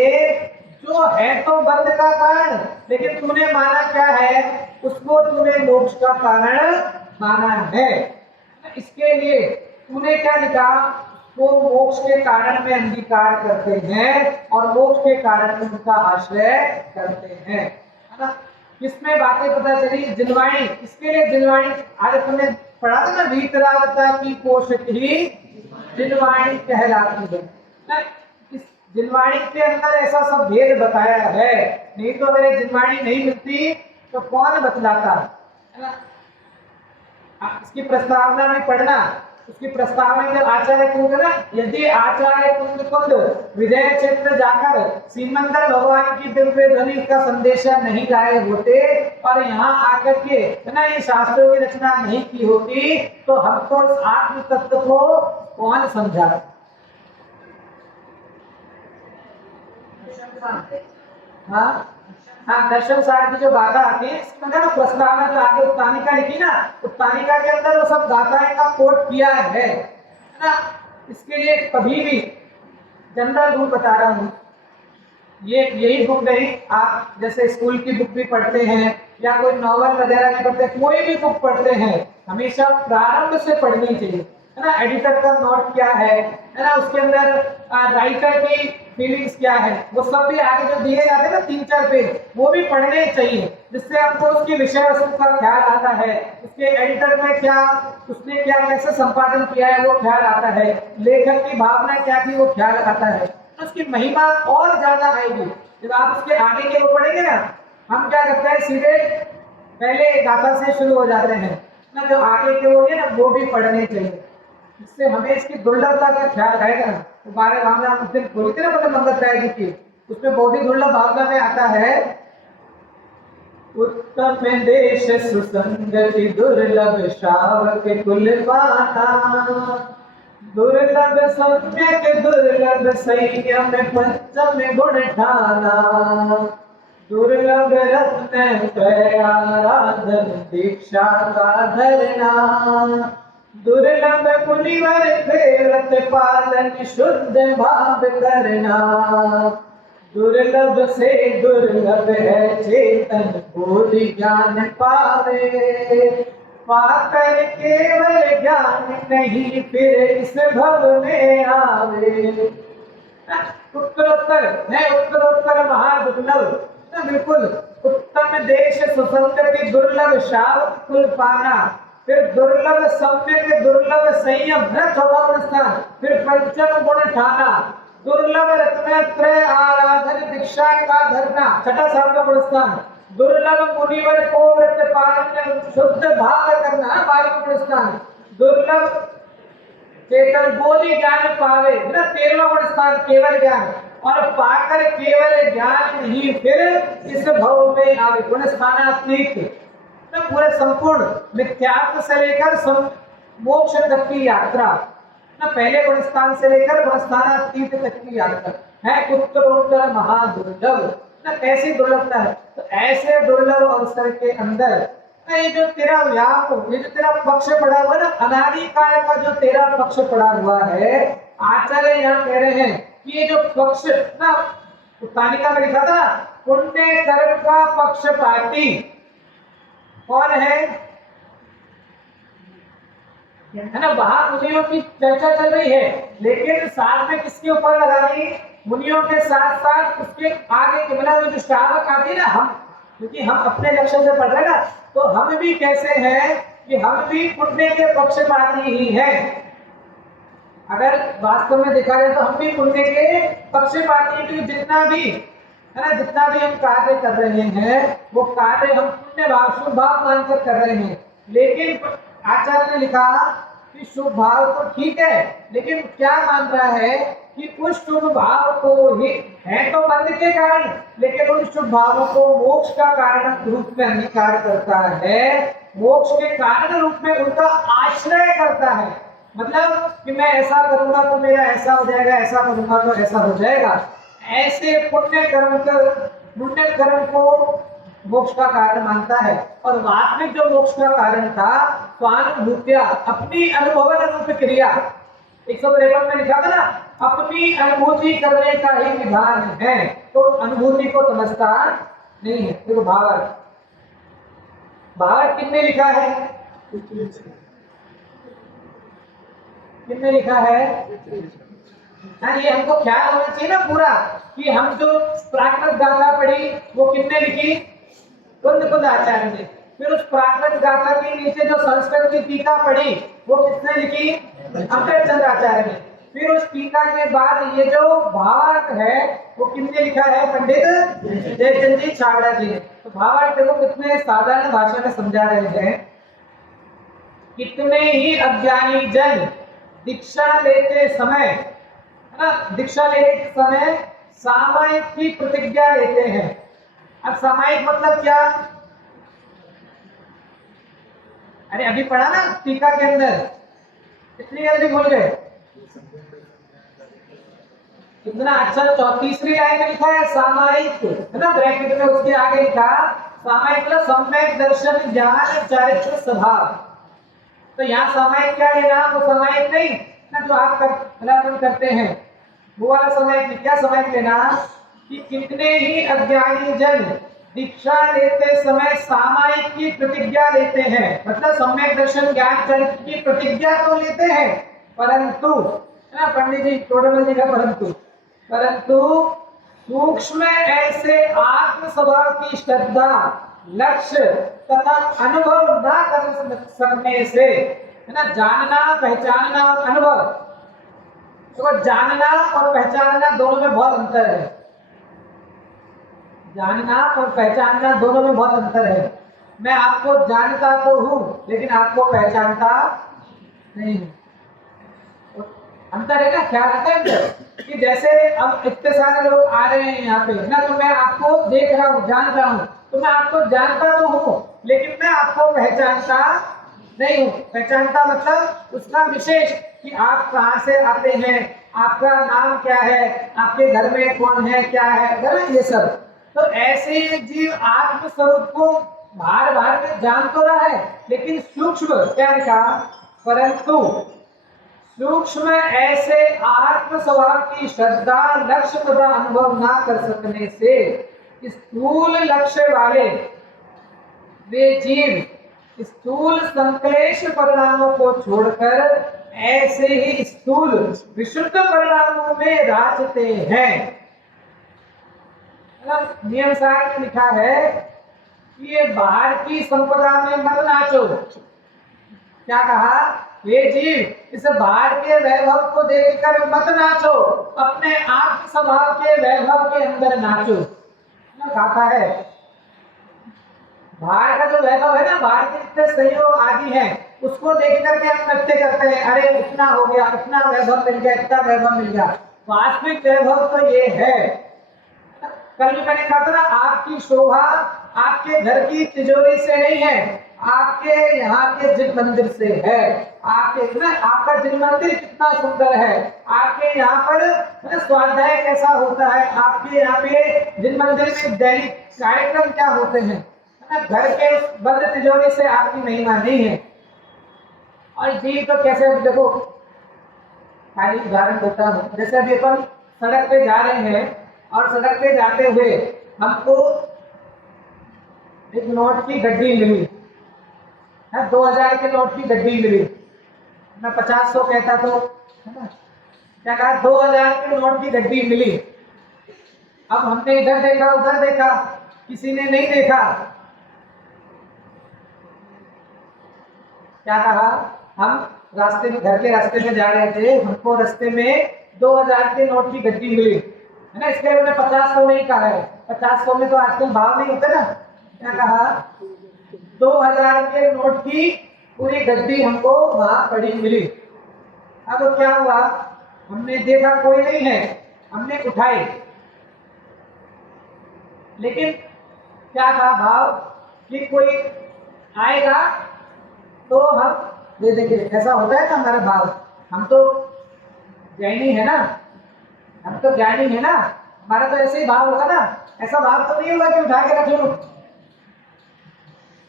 जो है तो बंध का कारण, लेकिन तूने माना क्या है, उसको तूने मोक्ष का कारण माना है। इसके लिए तूने क्या लिखा, वो मोक्ष के कारण में अंगीकार करते हैं और मोक्ष के कारण में उनका आश्रय करते हैं, है ना। किसमें बातें पता चली, जिनवाणी, इसके लिए जिनवाणी आज तुमने पढ़ा था ना, वीतरागता की पोषक ही जिनवाणी कहलाती है ना। इस जिनवाणी के अंदर ऐसा सब भेद बताया है, नहीं तो अगर जिनवाणी नहीं मिलती तो कौन बतलाता, है ना। इसकी प्रस्तावना में पढ़ना, उसकी प्रस्तावना जब आचार्य कुंद ना, यदि आचार्य कुंद विजय क्षेत्र जाकर सीमंदर भगवान की दिव्य ध्वनि का संदेशा नहीं लाए होते और यहाँ आकर के, है ना, ये शास्त्रों की रचना नहीं की होती, तो हमको इस आत्म तत्व को कौन समझा। हाँ हाँ, दर्शन सार की जो गाथा आती है, इसके अंदर ना प्रस्तावना जो आगे उत्तानिका लिखी ना, उत्तानिका के अंदर वो सब गाथाएं का कोट किया है ना। इसके लिए कभी भी जनरल रूल बता रहा हूँ, ये यही बुक नहीं, आप जैसे स्कूल की बुक भी पढ़ते हैं या कोई नॉवल वगैरह भी पढ़ते हैं, कोई भी बुक पढ़ते हैं, हमेशा प्रारंभ से पढ़नी चाहिए, है ना। एडिटर का नोट क्या है ना, उसके अंदर राइटर की फीलिंग्स क्या है, वो सब भी आगे जो दिए जाते हैं ना 3-4 पेज, वो भी पढ़ने चाहिए, जिससे आपको उसकी विषय वस्तु का ख्याल आता है, उसके एडिटर में क्या, उसने क्या कैसे संपादन किया है वो ख्याल आता है, लेखक की भावना क्या थी वो ख्याल आता है, तो उसकी महिमा और ज्यादा आएगी। जब आप उसके आगे के वो पढ़ेंगे ना, हम क्या करते हैं सीधे पहले गाथा से शुरू हो जाते हैं ना, जो आगे के वो है ना वो भी पढ़ने चाहिए, इससे हमें इसकी दुर्लभता का ख्याल रहेगा ना। तो बारह भावना उस दिन बोली थी ना मतलब मंगत राय जी की, उसमें बहुत ही दुर्लभ भावना में आता है, उत्तम देश सुसंगति दुर्लभ श्रावक कुल पाना, दुर्लभ सम्यक दुर्लभ संयम पंचम गुण ठाना, दुर्लभ रत्न आराधन दीक्षा का धरना, दुर्लभ मुनिवर प्रेरत पालन शुद्ध भाव करना, दुर्लभ से दुर्लभ है चेतन बोधि ज्ञान पावे, पाकर केवल ज्ञान नहीं फिर इस भव में आवे। उत्तरोत्तर है, उत्तरोत्तर महादुर्लभ, बिल्कुल उत्तम देश सुसंगति दुर्लभ श्रावक कुल पाना, फिर दुर्लभ सम्यक दुर्लभ संयम है चौथा गुण स्थान, फिर पंचम गुण ठाना, दुर्लभ रत्नत्रय आराधन दीक्षा का धरना छठा सातवां गुण स्थान, दुर्लभ मुनिवर को व्रत पालन शुद्ध भाव करना बारहवां गुण स्थान, दुर्लभ चेतन बोधि ज्ञान पावे ना तेरहवां गुण स्थान केवल ज्ञान, और पाकर केवल ज्ञान नहीं फिर इस भव में आवे गुण स्थानात्मिक तो पूरे संपूर्ण मिथ्यात्व से लेकर मोक्ष तक की यात्रा ना, पहले गुण स्थान से लेकर गुण स्थानातीत तक की यात्रा है उत्तरोत्तर महादुर्लभ ना। कैसी दुर्लभता है, तो ऐसे दुर्लभ अवसर के अंदर ये जो तेरा व्याप, ये जो तेरा पक्ष पड़ा हुआ ना, अनादि काल का जो तेरा पक्ष पड़ा हुआ है, आचार्य यहाँ कह रहे हैं कि ये जो पक्ष ना तालिका में लिखा था ना, पुण्य कर्म का पक्षपाती कौन है ना, वहां मुनियों की चर्चा चल रही है, लेकिन साथ में किसके ऊपर लगानी, मुनियों के साथ साथ उसके आगे के मतलब जो श्रावक आती है ना, हम क्योंकि हम अपने लक्ष्य से पढ़ रहे हैं ना, तो हम भी कैसे हैं कि हम भी पुण्य के पक्षपाती ही हैं। अगर वास्तव में देखा जाए तो हम भी पुण्य के पक्षपाती, क्योंकि जितना भी है ना, जितना भी हम कार्य कर रहे हैं वो कार्य हम पुण्य भाव शुभ भाव मानकर कर रहे हैं, लेकिन आचार्य ने लिखा कि शुभ भाव तो ठीक है, लेकिन क्या मान रहा है कि उस शुभ भाव को ही है तो बंध के कारण, लेकिन उन शुभ भावों को मोक्ष का कारण रूप में अंगीकार करता है, मोक्ष के कारण रूप में उनका आश्रय करता है। मतलब कि मैं ऐसा करूंगा तो मेरा ऐसा हो जाएगा, ऐसा करूंगा तो ऐसा हो जाएगा, ऐसे पुण्य कर्म को मोक्ष का कारण मानता है। और वास्तविक जो मोक्ष का कारण था स्वानुभूत्या अपनी अनुभवन रूप क्रिया 153 में लिखा था ना, अपनी अनुभूति करने का ही विधान है, तो अनुभूति को समझता नहीं है। देखो भावार्थ किसने लिखा है, किसने लिखा है, हाँ ये हमको ख्याल होना चाहिए ना पूरा कि हम जो प्राकृत गाथा पढ़ी वो किसने लिखी, कुंद आचार्य ने। फिर उस प्राकृत गाथा के नीचे जो संस्कृत की टीका पढ़ी वो किसने लिखी, अंबेडकर आचार्य ने। फिर उस टीका के बाद ये जो भावार्थ है वो किसने लिखा है, पंडित जयचंद जी छाबड़ा जी ने। तो भावार्थ देखो कितने साधारण भाषा में समझा रहे हैं। कितने ही अज्ञानी जन दीक्षा लेते समय है ना, दीक्षा लेते समय सामायिक की प्रतिज्ञा लेते हैं। अब सामायिक मतलब क्या, अरे अभी पढ़ा ना टीका के अंदर, इतनी जल्दी भूल गए, कितना अच्छा। 34वीं लाइन में लिखा है सामायिक है ना, ब्रैकेट में उसके आगे लिखा सामायिक मतलब सम्यक दर्शन ज्ञान चारित्र स्वभाव। तो यहाँ सामायिक क्या लेना, वो सामायिक नहीं ना जो आप करते हैं वो वाला सामायिक। क्या सामायिक लेना कि कितने ही अज्ञानी जन दीक्षा लेते समय सामायिक की प्रतिज्ञा लेते हैं, मतलब सम्यक दर्शन ज्ञान चरित्र की प्रतिज्ञा तो लेते हैं, परंतु है ना, पंडित जी टोडरमल जी का परंतु परंतु सूक्ष्म ऐसे आत्म स्वभाव की श्रद्धा, लक्ष्य तथा अनुभव न कर सकने से, है ना, जानना, पहचानना और अनुभव, तो जानना और पहचानना दोनों में बहुत अंतर है। जानना और पहचानना दोनों में बहुत अंतर है। मैं आपको जानता तो हूं लेकिन आपको पहचानता नहीं हूं। अंतर है ना, क्या आता है कि जैसे अब इतने सारे लोग आ रहे हैं यहाँ पे ना, तो मैं आपको देख रहा हूँ, जान रहा हूँ, तो मैं आपको जानता तो हूँ लेकिन मैं आपको पहचानता नहीं हूँ। पहचानता मतलब उसका विशेष कि आप कहाँ से आते हैं, आपका नाम क्या है, आपके घर में कौन है, क्या है, ये सब। तो ऐसे जीव आत्म स्वरूप को बाहर बाहर में जान तो रहा है लेकिन सूक्ष्म क्या लिखा, परंतु सूक्ष्म ऐसे आत्म स्वभाव की श्रद्धा, लक्ष्य तथा अनुभव ना कर सकने से स्थूल लक्ष्य वाले वे जीव स्थूल संक्लेश परिणामों को छोड़कर ऐसे ही स्थूल विशुद्ध परिणामों में राचते हैं। नियम सार में लिखा है कि ये बाहर की संपदा में मत नाचो। क्या कहा, ये जीव इस बाहर के वैभव को देखकर मत नाचो, अपने आत्म स्वभाव के वैभव के अंदर नाचो। कहा है बाहर का जो वैभव है ना, बाहर के जितने संयोग आदि है उसको देख करके हम नृत्य करते हैं, अरे इतना हो गया, इतना वैभव मिल गया, इतना वैभव मिल गया। वास्तविक वैभव तो ये है, कल भी मैंने कहा था ना, आपकी शोभा आपके घर की तिजोरी से नहीं है, आपके यहाँ के जिन मंदिर से है। आपका जिन मंदिर कितना सुंदर है, आपके यहाँ पर स्वाध्याय कैसा होता है, आपके यहाँ पे जिन मंदिर में दैनिक कार्यक्रम क्या होते हैं, घर के बंद तिजोरी से आपकी महिमा नहीं है। और जी तो कैसे, देखो खाली उदाहरण देता हूँ, जैसे अभी अपन सड़क पे जा रहे हैं और सड़क पे जाते हुए हमको एक नोट की गड्डी मिली है, 2000 के नोट की गड्डी मिली, मैं 50-100 कहता तो, है ना, क्या कहा, 2000 के नोट की गड्डी मिली। अब हमने इधर देखा उधर देखा, किसी ने नहीं देखा, क्या कहा, हम रास्ते में, घर के रास्ते में जा रहे थे, हमको रास्ते में 2000 के नोट की गड्डी मिली, है ना, इसके लिए मैंने 50-100 नहीं कहा है, 50-100 में तो आजकल भाव नहीं होते ना। क्या कहा, 2000 के नोट की पूरी गड्डी हमको वहां पड़ी मिली। अब क्या हुआ, हमने देखा कोई नहीं है, हमने उठाई, लेकिन क्या था भाव कि कोई आएगा तो हम दे देंगे, ऐसा होता है ना हमारा भाव। हम तो ज्ञानी है ना, हम तो ज्ञानी है ना, हमारा तो ऐसे ही भाव होगा ना, ऐसा भाव तो नहीं होगा कि उठा के रख लो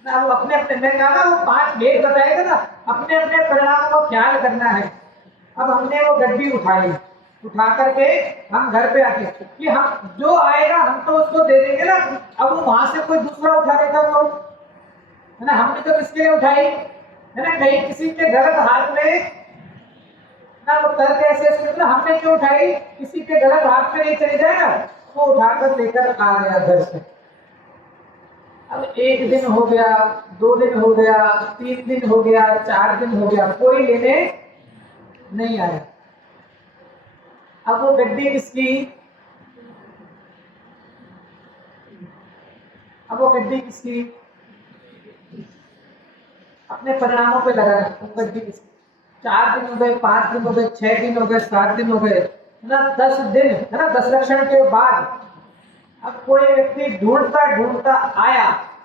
ना। वो अपने अपने, मैं कहा ना, वो 5 भेद बताएगा ना, अपने अपने परिणाम को ख्याल करना है। अब हमने वो गड्डी उठाई, उठा करके हम घर पे आके कि हम जो आएगा हम तो उसको दे देंगे ना। अब वो वहां से कोई दूसरा उठा देता तो, है ना, हमने तो किसके लिए उठाई, है ना, कहीं किसी के गलत हाथ में ना, वो तर्क ऐसे ना, हमने क्यों उठाई, किसी के गलत हाथ में नहीं चली जाए ना, वो उठाकर लेकर आ गया घर से। अब 1 दिन हो गया, 2 दिन हो गया, 3 दिन हो गया, 4 दिन हो गया, कोई लेने नहीं आया। अब वो गड्डी किसकी, अब वो गड्डी किसकी, अपने परिणामों पे लगा, वो गड्डी किसकी। 4 दिन हो गए, 5 दिन हो गए, 6 दिन हो गए, 7 दिन हो गए, है ना, 10 दिन, है ना, 10 लक्षण के बाद अब कोई व्यक्ति ढूंढता ढूंढता आया,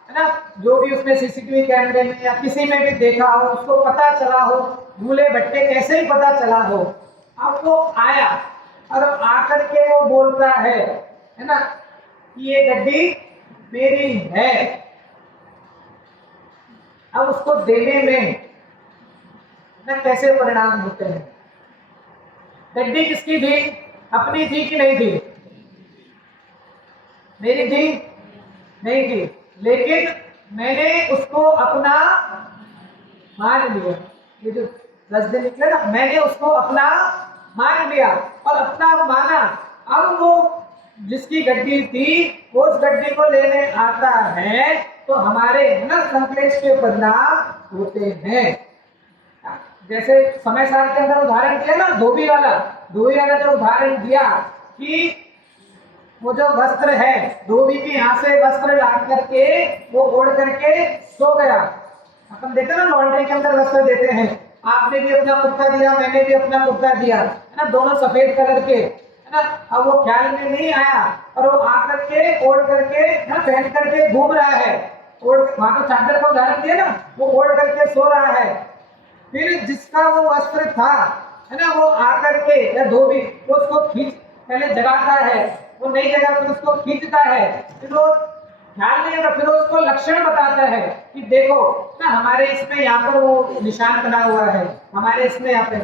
है ना, जो भी उसने सीसीटीवी कैमरे में या किसी में भी देखा हो, उसको पता चला हो, भूले भट्टे कैसे ही पता चला हो। अब वो आया और आकर के वो बोलता है ना, कि ये गड्डी मेरी है। अब उसको देने में ना कैसे परिणाम होते हैं। गड्डी किसकी थी, अपनी थी कि नहीं थी, मेरी थी, नहीं थी, लेकिन मैंने उसको अपना मान लिया। ये जो 10 दिन निकले ना, मैंने उसको अपना मान लिया और अपना माना अब वो जिसकी गड्डी थी उस गड्डी को लेने आता है तो हमारे ना संकलेश के परिणाम होते हैं। जैसे समय साल के अंदर उदाहरण दिया ना, धोबी वाला जो उदाहरण दिया कि वो जो वस्त्र है, धोबी के यहाँ से वस्त्र ला करके वो ओढ़ करके सो गया। अपन देखते ना लॉन्ड्री के अंदर वस्त्र देते हैं, आपने भी अपना कुर्ता दिया, मैंने भी अपना कुर्ता दिया, है ना, दोनों सफेद कलर के, है ना। अब वो ख्याल में नहीं आया और वो आकर के ओढ़ करके ना पहन करके घूम रहा है, ओढ़, वहां तो चादर का उदाहरण दिया ना, वो ओढ़ करके सो रहा है। फिर जिसका वो वस्त्र था, है ना, वो आकर के या धोबी उसको खींच, पहले जगाता है, वो नई जगह फिर उसको खींचता है, फिर वो ख्याल नहीं होगा, फिर उसको लक्षण बताता है कि देखो ना हमारे इसमें यहाँ पर वो निशान बना हुआ है, हमारे इसमें यहाँ पे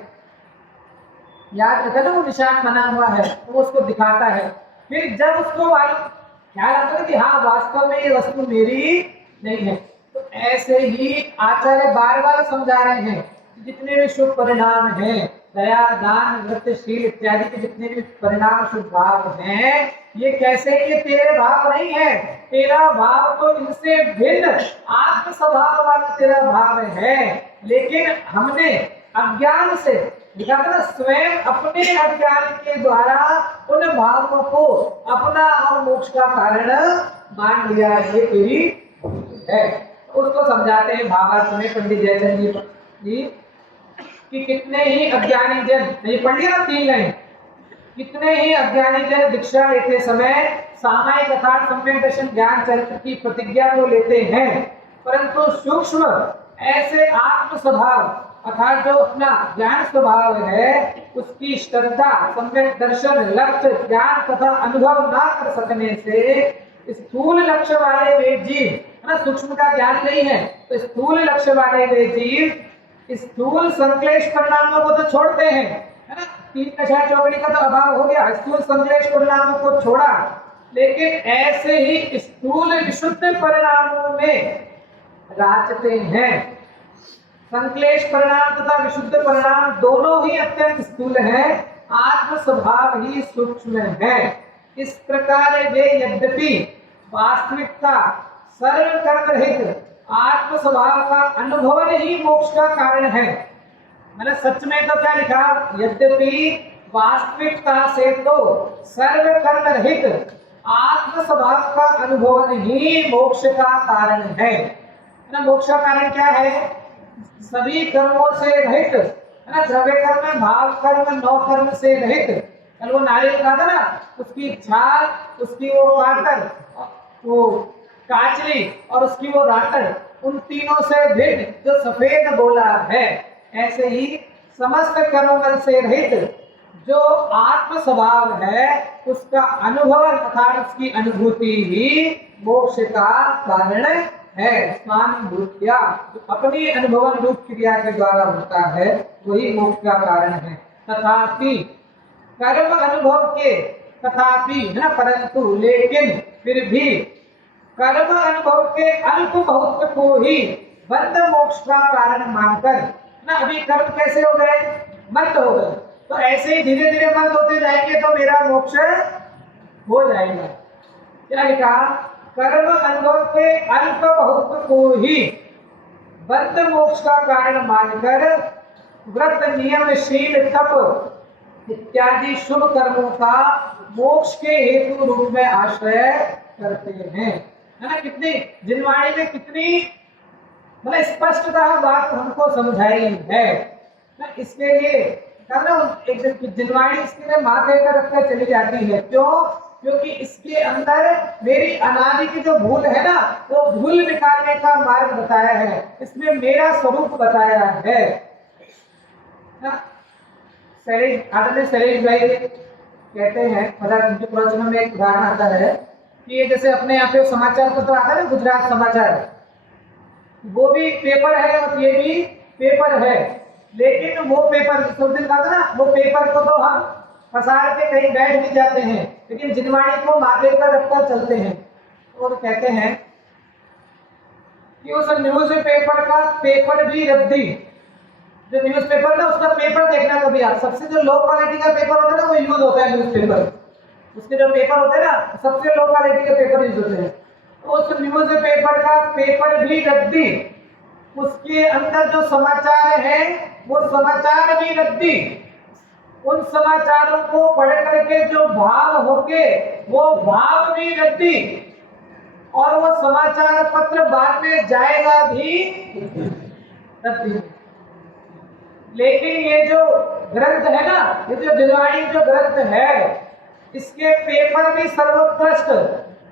याद रखा ना वो निशान बना हुआ है, तो वो उसको दिखाता है। फिर जब उसको ख्याल आता है कि हाँ वास्तव में ये वस्तु मेरी नहीं है, तो ऐसे ही आचार्य बार बार समझा रहे हैं जितने भी शुभ परिणाम हैं, दया दान वृत्तिशील इत्यादि के जितने भी परिणाम शुभ भाव हैं, ये कैसे, ये तेरे भाव नहीं है, तेरा भाव तो इनसे भिन्न आत्म स्वभाव वाला तेरा भाव है। लेकिन हमने अज्ञान से लिखा था ना, स्वयं अपने अज्ञान के द्वारा उन भावों को अपना और मोक्ष का कारण मान लिया, ये तेरी है। उसको समझाते हैं भावार्थ में पंडित जयचंद जी कि कितने ही अज्ञानी जन, नहीं पढ़ लिया ना 3 लाइन, कितने ही अज्ञानी जन दीक्षा लेते समय सामायिक अर्थात सम्यक दर्शन ज्ञान चरित्र की प्रतिज्ञा को लेते हैं, परंतु सूक्ष्म ऐसे आत्म स्वभाव अर्थात जो अपना ज्ञान स्वभाव है उसकी श्रद्धा सम्यक दर्शन लक्ष्य ज्ञान तथा अनुभव ना कर सकने से स्थूल लक्ष्य वाले वे जीव, है ना, सूक्ष्म का ज्ञान नहीं है, तो स्थूल लक्ष्य वाले वे जीव स्थूल संक्लेश परिणामों को तो छोड़ते हैं, है ना, 3 कक्षा चौकड़ी का तो अभाव हो गया, स्थूल संक्लेश परिणामों को छोड़ा, लेकिन ऐसे ही स्थूल विशुद्ध परिणामों में राचते हैं। संक्लेश परिणाम तथा विशुद्ध परिणाम दोनों ही अत्यंत स्थूल हैं, आत्म स्वभाव ही सूक्ष्म है। इस प्रकार वे यद्यपि वास्तविकता सर्व कर्म रहित आत्म स्वभाव का अनुभवन ही मोक्ष का कारण है। मैंने सच में तो क्या लिखा, यद्यपि वास्तविकता से तो सर्व कर्म रहित आत्म स्वभाव का अनुभवन ही मोक्ष का कारण है। ना, मोक्ष का कारण क्या है, सभी कर्मों से रहित, है ना, द्रव्य कर्म भाव कर्म 9 कर्म से रहित। कल वो नारियल कहा था ना, उसकी छाल, उसकी वो काटर, वो काचली और उसकी वो राटर, उन तीनों से भिन्न जो सफेद बोला है, ऐसे ही समस्त कर्मबल से रहित जो आत्म स्वभाव है उसका अनुभव अर्थात उसकी अनुभूति ही मोक्ष का कारण है। स्वानुभूतिया जो अपनी अनुभवन रूप क्रिया के द्वारा होता है वही मोक्ष का कारण है। तथापि कर्म अनुभव के, तथापि है ना, परंतु लेकिन फिर भी कर्म अनुभव के अल्प महत्व को ही बंध मोक्ष का कारण मानकर ना, अभी कर्म कैसे हो गए, बंद हो गए, तो ऐसे ही धीरे धीरे बंद होते जाएंगे तो मेरा मोक्ष हो जाएगा। क्या लिखा, कर्म अनुभव के अल्प महत्व को ही बंध मोक्ष का कारण मानकर व्रत नियमशील तप इत्यादि शुभ कर्मों का मोक्ष के हेतु रूप में आश्रय करते हैं। है ना, कितनी जिनवाणी में कितनी मतलब स्पष्टता बात हमको समझाई है ना। इसके लिए एक जिनवाणी इसके लिए माथे पर रखकर चली जाती है, क्यों, क्योंकि इसके अंदर मेरी अनादि की जो भूल है ना, वो भूल निकालने का मार्ग बताया है, इसमें मेरा स्वरूप बताया है। शैलेश भाई कहते हैं, मतलब उनके प्रवचन में एक उदाहरण आता है कि ये जैसे अपने यहाँ पे समाचार पत्र आता है, गुजरात समाचार, वो भी पेपर है और ये भी पेपर है, लेकिन वो पेपर उस दिन कहा था ना, वो पेपर को तो हम पसार के कहीं बैठ भी जाते हैं, लेकिन जिनवाणी को माथे पर रखकर चलते हैं। और कहते हैं कि उस न्यूज पेपर का पेपर भी रद्दी, जो न्यूज़पेपर था उसका पेपर देखना कभी आप, सबसे जो लो क्वालिटी का पेपर होता है ना वो यूज होता है न्यूज़पेपर, उसके जो पेपर होते हैं ना, सबसे लो क्वालिटी के पेपर यूज होते हैं। तो उस न्यूज पेपर का पेपर भी रद्दी, उसके अंदर जो समाचार है वो समाचार भी रद्दी, उन समाचारों को पढ़ करके जो भाव होंगे वो भाव भी रद्दी, और वो समाचार पत्र बाद में जाएगा भी रद्दी। लेकिन ये जो ग्रंथ है ना, ये जो दिलवाणी जो ग्रंथ है, इसके पेपर भी सर्वोत्कृष्ट,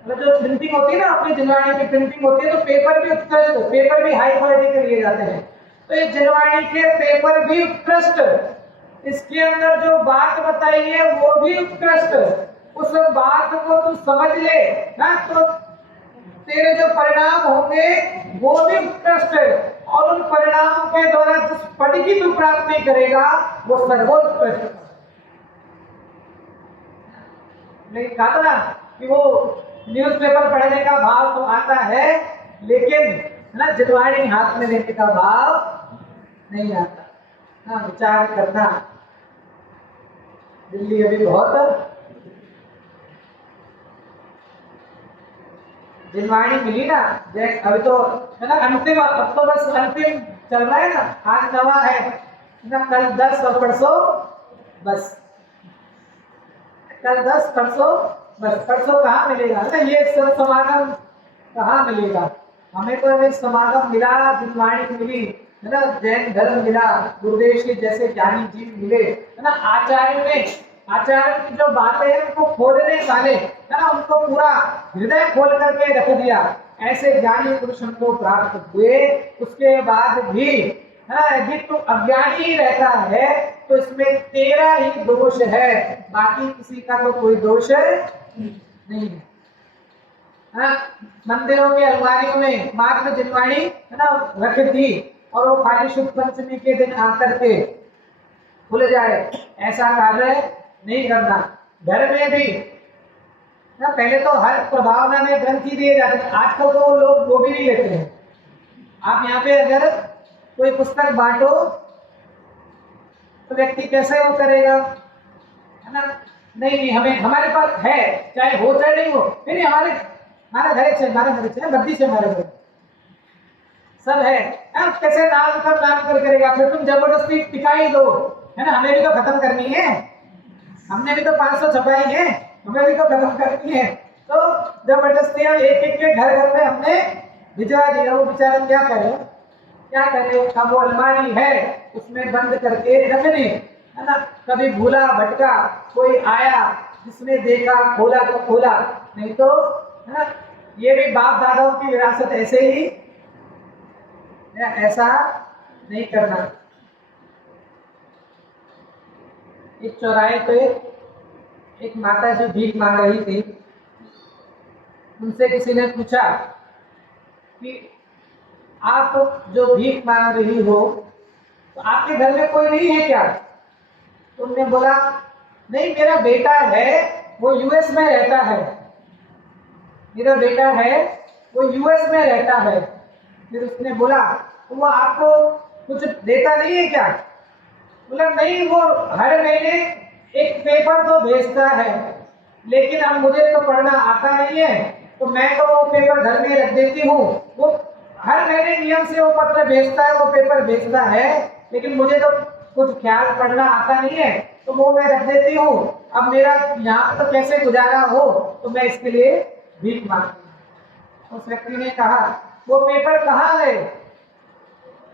मतलब जो प्रिंटिंग होती है ना, अपनी दिलवाणी की प्रिंटिंग होती है तो पेपर भी उत्कृष्ट, पेपर भी हाई क्वालिटी के लिए जाते हैं। तो ये दिलवाणी के पेपर भी उत्कृष्ट, इसके अंदर जो बात बताई है वो भी उत्कृष्ट, उस बात को तू समझ ले ना तो तेरे जो परिणाम होंगे वो भी उत्कृष्ट है, और उन परिणामों के द्वारा जिस पद की तू प्राप्ति करेगा वो सर्वोत्कृष्ट। नहीं कहा था ना कि वो न्यूज़पेपर पढ़ने का भाव तो आता है, लेकिन ना जिलवाणी हाथ में लेने का भाव नहीं आता। हाँ, विचार करना, दिल्ली अभी बहुत जिलवाणी मिली ना, अभी तो है ना अंतिम, अब तो बस अंतिम चल रहा है ना, आज नवा है ना, कल 10 और परसों बस, कल 10 परसों बस, परसों कहाँ मिलेगा ना, ये सब समागम कहाँ मिलेगा। हमें तो एक समागम मिला, जिलवाणी मिली है ना, जैन धर्म मिला, गुरुदेव जी जैसे ज्ञानी जी मिले है ना, आचार्य में आचार्य की जो बातें हैं उनको खोलने वाले है ना, उनको पूरा हृदय खोल करके रख दिया, ऐसे ज्ञानी पुरुष हमको प्राप्त हुए। उसके बाद भी है ना, यदि तू अज्ञानी ही रहता है तो इसमें तेरा ही दोष है, बाकी किसी का तो कोई दोष नहीं है। हाँ, मंदिरों के अलमारियों में मात्र जिलवाणी है ना रख दी, और वो खाली शुभ पंचमी के दिन आकर के खुल जाए, ऐसा कार्य नहीं करना। घर में भी ना, पहले तो हर प्रभावना में ग्रंथ ही दिए जाते थे, आजकल तो लोग वो भी नहीं लेते हैं। आप यहाँ पे अगर कोई पुस्तक बांटो तो व्यक्ति कैसे वो करेगा, है ना, नहीं हमें हमारे पास है, चाहे हो चाहे नहीं हो, नहीं हमारे हमारा घर से बद्दी से हमारे घर सब है, कैसे नाम कर करेगा, फिर तुम जबरदस्ती टिकाई दो, है ना, हमें भी तो खत्म करनी है, हमने भी तो 500 छपाई है, हमें भी तो खत्म करनी है, तो जबरदस्ती एक एक के घर में हमने भिजवा दिया। वो बेचारे क्या करे, अब वो अलमारी है उसमें बंद करके रखने, है ना, कभी भूला भटका कोई आया, जिसने देखा खोला तो खोला, नहीं तो है ना, ये भी बाप दादाओं की विरासत ऐसे ही, ऐसा नहीं करना। एक चौराहे पे एक माता जी भीख मांग रही थी, उनसे किसी ने पूछा कि आप जो भीख मांग रही हो तो आपके घर में कोई नहीं है क्या? तो उन्होंने बोला नहीं, मेरा बेटा है वो यूएस में रहता है, मेरा बेटा है वो यूएस में रहता है। फिर उसने बोला तो वो आपको कुछ देता नहीं है क्या? बोला नहीं, वो हर महीने एक पेपर तो भेजता है, लेकिन अब मुझे तो पढ़ना आता नहीं है, तो मैं तो वो पेपर घर में रख देती हूँ। वो हर महीने नियम से वो पत्र भेजता है, वो पेपर भेजता है, लेकिन मुझे तो कुछ ख्याल पढ़ना आता नहीं है, तो वो मैं रख देती हूँ। अब मेरा यहाँ तो कैसे गुजारा हो, तो मैं इसके लिए भीख मांगती हूँ। उस व्यक्ति ने कहा वो पेपर कहाँ है?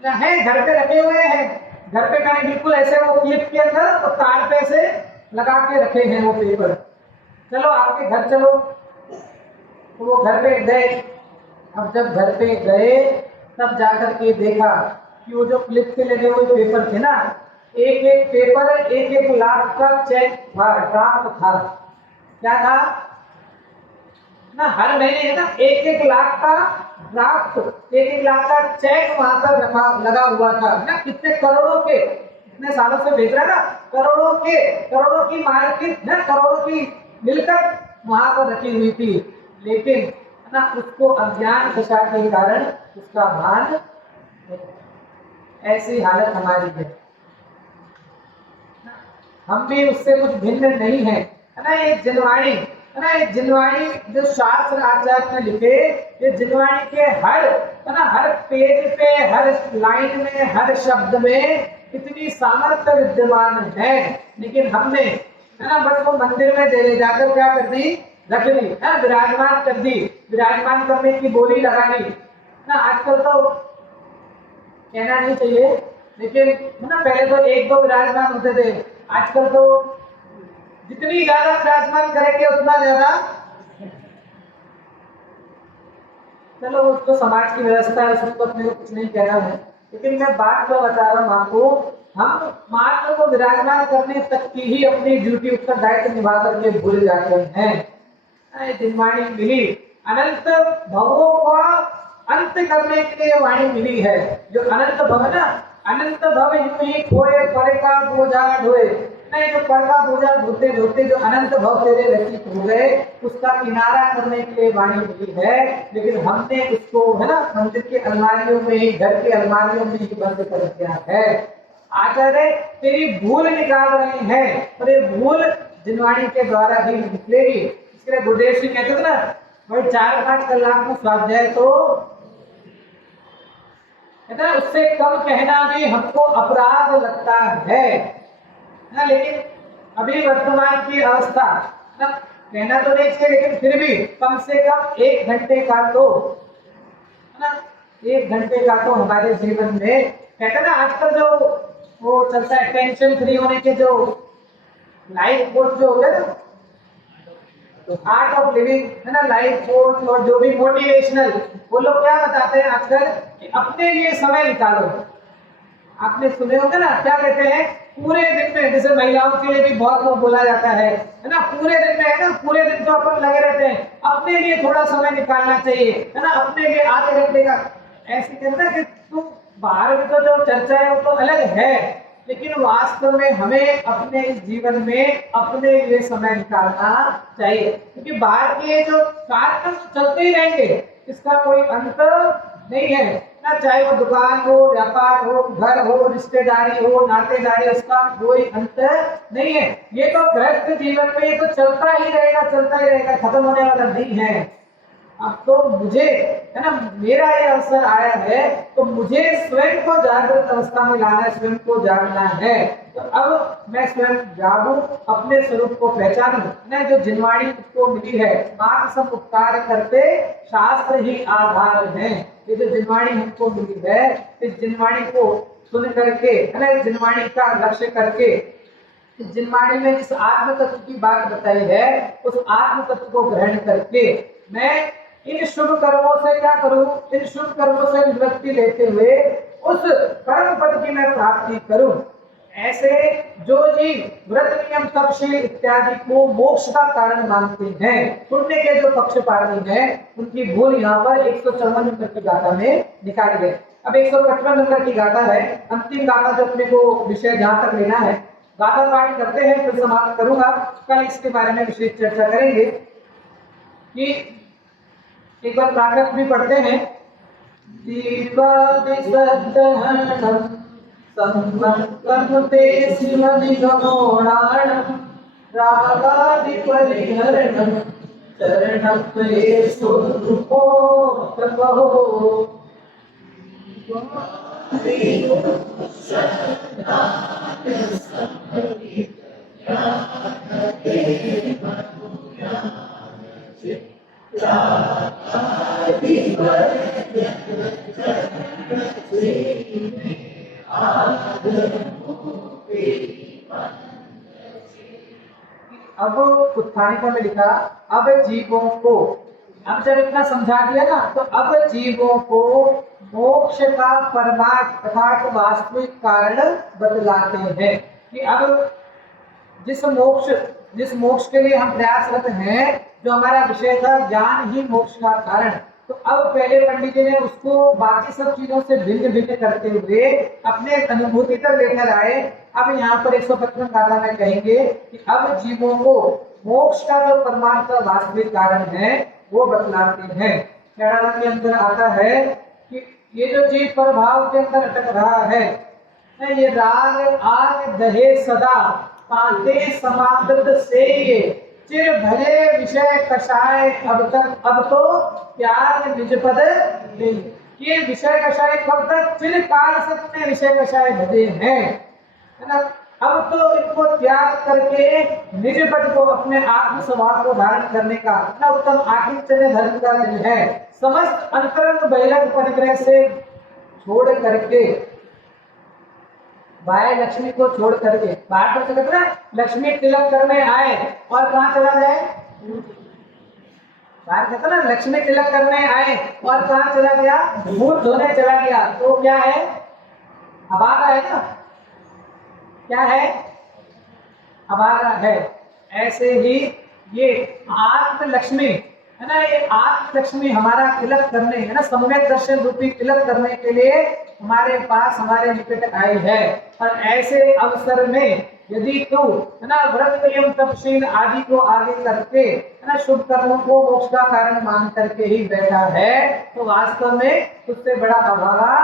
घर पे रखे हुए हैं। घर पे मैंने बिल्कुल ऐसे वो क्लिप के अंदर तो तार पे से लगा के रखे हैं वो पेपर, चलो आपके घर चलो। तो वो घर पे गए। अब जब घर पे गए तब जाकर के देखा कि वो जो क्लिप के लगे हुए पेपर थे ना, एक एक पेपर 1-1 लाख का चेक था, ड्राफ्ट था। क्या था ना, हर महीने है ना 1-1 लाख का ड्राफ्ट, 1-1 लाख का चेक वहां पर रखा लगा हुआ था ना। कितने करोड़ों के, इतने सालों से बेच रहा ना, करोड़ों की मार्केट ना, करोड़ों की मिलकर वहां पर रखी हुई थी, लेकिन ना उसको अज्ञान दशा के कारण उसका भान, ऐसी हालत हमारी है। हम भी उससे कुछ भिन्न नहीं है। है ना, ये जिनवाणी है ना, ये जिनवाणी जो शास्त्र आचार्य ने लिखे, ये जिनवाणी के हर है ना, हर पेज पे, हर लाइन में, हर शब्द में इतनी सामर्थ्य विद्यमान है, लेकिन हमने है ना बस वो मंदिर में ले जाकर क्या कर दी, रख दी, है विराजमान कर दी, विराजमान करने की बोली लगा दी ना। आजकल तो कहना नहीं चाहिए, लेकिन है ना पहले तो एक दो विराजमान होते थे, आजकल तो जितनी ज्यादा विराजमान करेंगे उतना ज्यादा। चलो उसको समाज की व्यवस्था है, उसमें तो अपने को कुछ नहीं कहना है, लेकिन मैं बात जो बता रहा हूँ आपको, हम मात्र को विराजमान करने तक की ही अपनी ड्यूटी, उत्तरदायित्व निभा करके भूल जाते हैं। जिनवाणी मिली, अनंत भवों को अंत करने के लिए वाणी मिली है। जो अनंत भव ना, अनंत भव यूं ही खोए पर का बोझा ढोए, नहीं जो पर का बोझा ढोते ढोते जो अनंत भव तेरे व्यतीत हो गए, उसका किनारा करने के लिए वाणी मिली है, लेकिन हमने उसको है ना मंदिर के अलमारियों में ही, घर के अलमारियों में ही बंद कर दिया है। आचार्य तेरी भूल निकाल रहे हैं, और ये भूल जिनवाणी के द्वारा ही निकलेगी। इसके लिए गुरुदेव सिंह कहते थे ना भाई 4-5 कलाक में स्वाध्याय तो है ना, उससे कम कहना भी हमको अपराध लगता है ना, लेकिन अभी वर्तमान की अवस्था ना, कहना तो नहीं चाहिए, लेकिन फिर भी कम से कम 1 घंटे का तो है ना, 1 घंटे का तो हमारे जीवन में, कहते ना आजकल जो वो चलता है टेंशन फ्री होने के जो लाइफ कोच जो होते हैं ना, तो आर्ट ऑफ लिविंग है ना, लाइफ कोच और जो भी मोटिवेशनल, वो लोग क्या बताते हैं आजकल कि अपने लिए समय निकालो। आपने सुने होंगे ना, क्या कहते हैं पूरे दिन में, जैसे महिलाओं के लिए भी बहुत लोग बोला जाता है ना, पूरे दिन में है ना, पूरे दिन तो अपन लगे रहते हैं, अपने लिए थोड़ा समय निकालना चाहिए है ना, अपने लिए आधे घंटे का। ऐसे कहते हैं कि तुम बाहर की तो जो चर्चा है वो तो अलग है, लेकिन वास्तव में हमें अपने जीवन में अपने लिए समय निकालना चाहिए, क्योंकि बाहर के जो कार्य चलते ही रहेंगे, इसका कोई अंत नहीं है ना, चाहे वो दुकान हो, व्यापार हो, घर हो, रिश्तेदारी हो, नातेदारी, उसका कोई अंत नहीं है। ये तो गृहस्थ जीवन में ये तो चलता ही रहेगा, खत्म होने वाला नहीं है। अब तो मुझे है ना, मेरा ये अवसर आया है, तो मुझे स्वयं को जागृत अवस्था में लाना है, स्वयं को जागना है। तो अब मैं स्वयं जागूं, अपने स्वरूप को पहचानूं, मैं जो जिनवाणी को मिली है, मार्ग सब उपकार करते शास्त्र ही आधार है। ये जो जिनवाणी हमको मिली है, इस जिनवाणी को सुन करके है ना, इस जिनवाणी का लक्ष्य करके, इस जिनवाणी में जिस आत्म तत्व की बात बताई है, उस आत्म तत्व को ग्रहण करके मैं इन शुभ कर्मों से क्या करूं, इन शुभ कर्मों से निवृत्ति लेते हुए उस परम पद की मैं प्राप्ति करूं। ऐसे जो जीव व्रत नियम तपशील इत्यादि को मोक्ष का कारण मानते हैं, पुण्य के जो पक्षपाती हैं, उनकी भूल यहाँ पर 154 नंबर की गाथा में निकाली गई। अब 155 नंबर की गाथा है, अंतिम गाथा जो अपने को विषय जहाँ तक लेना है, गाथा पाठ करते हैं, फिर समाप्त करूंगा। कल इसके बारे में विशेष चर्चा करेंगे। कि एक बार प्राकृत भी पढ़ते हैं, अब उत्थानिका में लिखा, अब जीवों को, अब जब इतना समझा दिया ना, तो अब जीवों को मोक्ष का परमार्थ अर्थात वास्तविक कारण बतलाते हैं। कि अब जिस मोक्ष के लिए हम प्रयासरत हैं, जो हमारा विषय था ज्ञान ही मोक्ष का कारण, तो अब पहले पंडित जी ने उसको बाकी सब चीजों से भिन्न भिन्न करते हुए अपने अनुभूति तक लेकर आए। अब यहाँ पर 155 गाथा में कहेंगे कि अब जीवों को मोक्ष का जो परमार्थ वास्तविक कारण है वो बतलाते हैं। कैराला के अंदर आता है कि ये जो जीव प्रभाव के अंदर अटक रहा है, ये राग आग दहे सदा पाते समादृत से ये चिर भले विषय कषाय अब तो त्याग निज पद ले। ये विषय कषाय कब तक? चिर काल से अपने विषय कषाय भजे हैं, है ना। अब तो इनको त्याग करके निज पद को, अपने आत्म स्वभाव को धारण करने का अपना उत्तम आकिंचन धर्म का दिन है। समस्त अंतरंग बहिरंग परिग्रह से छोड़ करके, बाह्य लक्ष्मी को छोड़ करके, बाहर तो कहते हैं लक्ष्मी तिलक करने आए और कहाँ चला जाए? बाहर कहते ना लक्ष्मी तिलक करने आए और कहाँ चला गया? मुंह धोने चला गया। तो क्या है? अभागा है ना, क्या है? अभागा है। ऐसे ही ये आत्म लक्ष्मी है ना, ये आत्म लक्ष्मी हमारा तिलक करने, है ना, सम्यक दर्शन रूपी तिलक करने के लिए हमारे पास, हमारे निकट आई है। और ऐसे अवसर में यदि तू, है ना, व्रत एवं तपशील आदि को आगे करके, है ना, शुभ कर्मों को मोक्ष का कारण मान करके ही बैठा है, तो वास्तव में उससे बड़ा अभागा,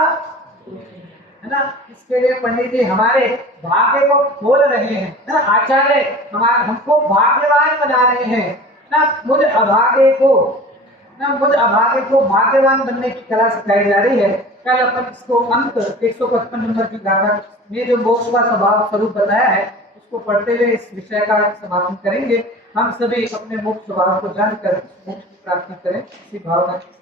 है ना। इसके लिए पंडित जी हमारे भाग्य को खोल रहे हैं, है ना। आचार्य हमारे हमको भाग्यवान बना रहे हैं ना। मुझ अभागे को भाग्यवान बनने की कला सिखाई जा रही है। कल अपन इसको अंत 155 नंबर की गाथा में जो मोक्ष का स्वभाव स्वरूप बताया है, उसको पढ़ते हुए इस विषय का समापन करेंगे। हम सभी अपने मोक्ष स्वभाव को जानकर मोक्ष की प्राप्ति करें, इसी भावना के साथ।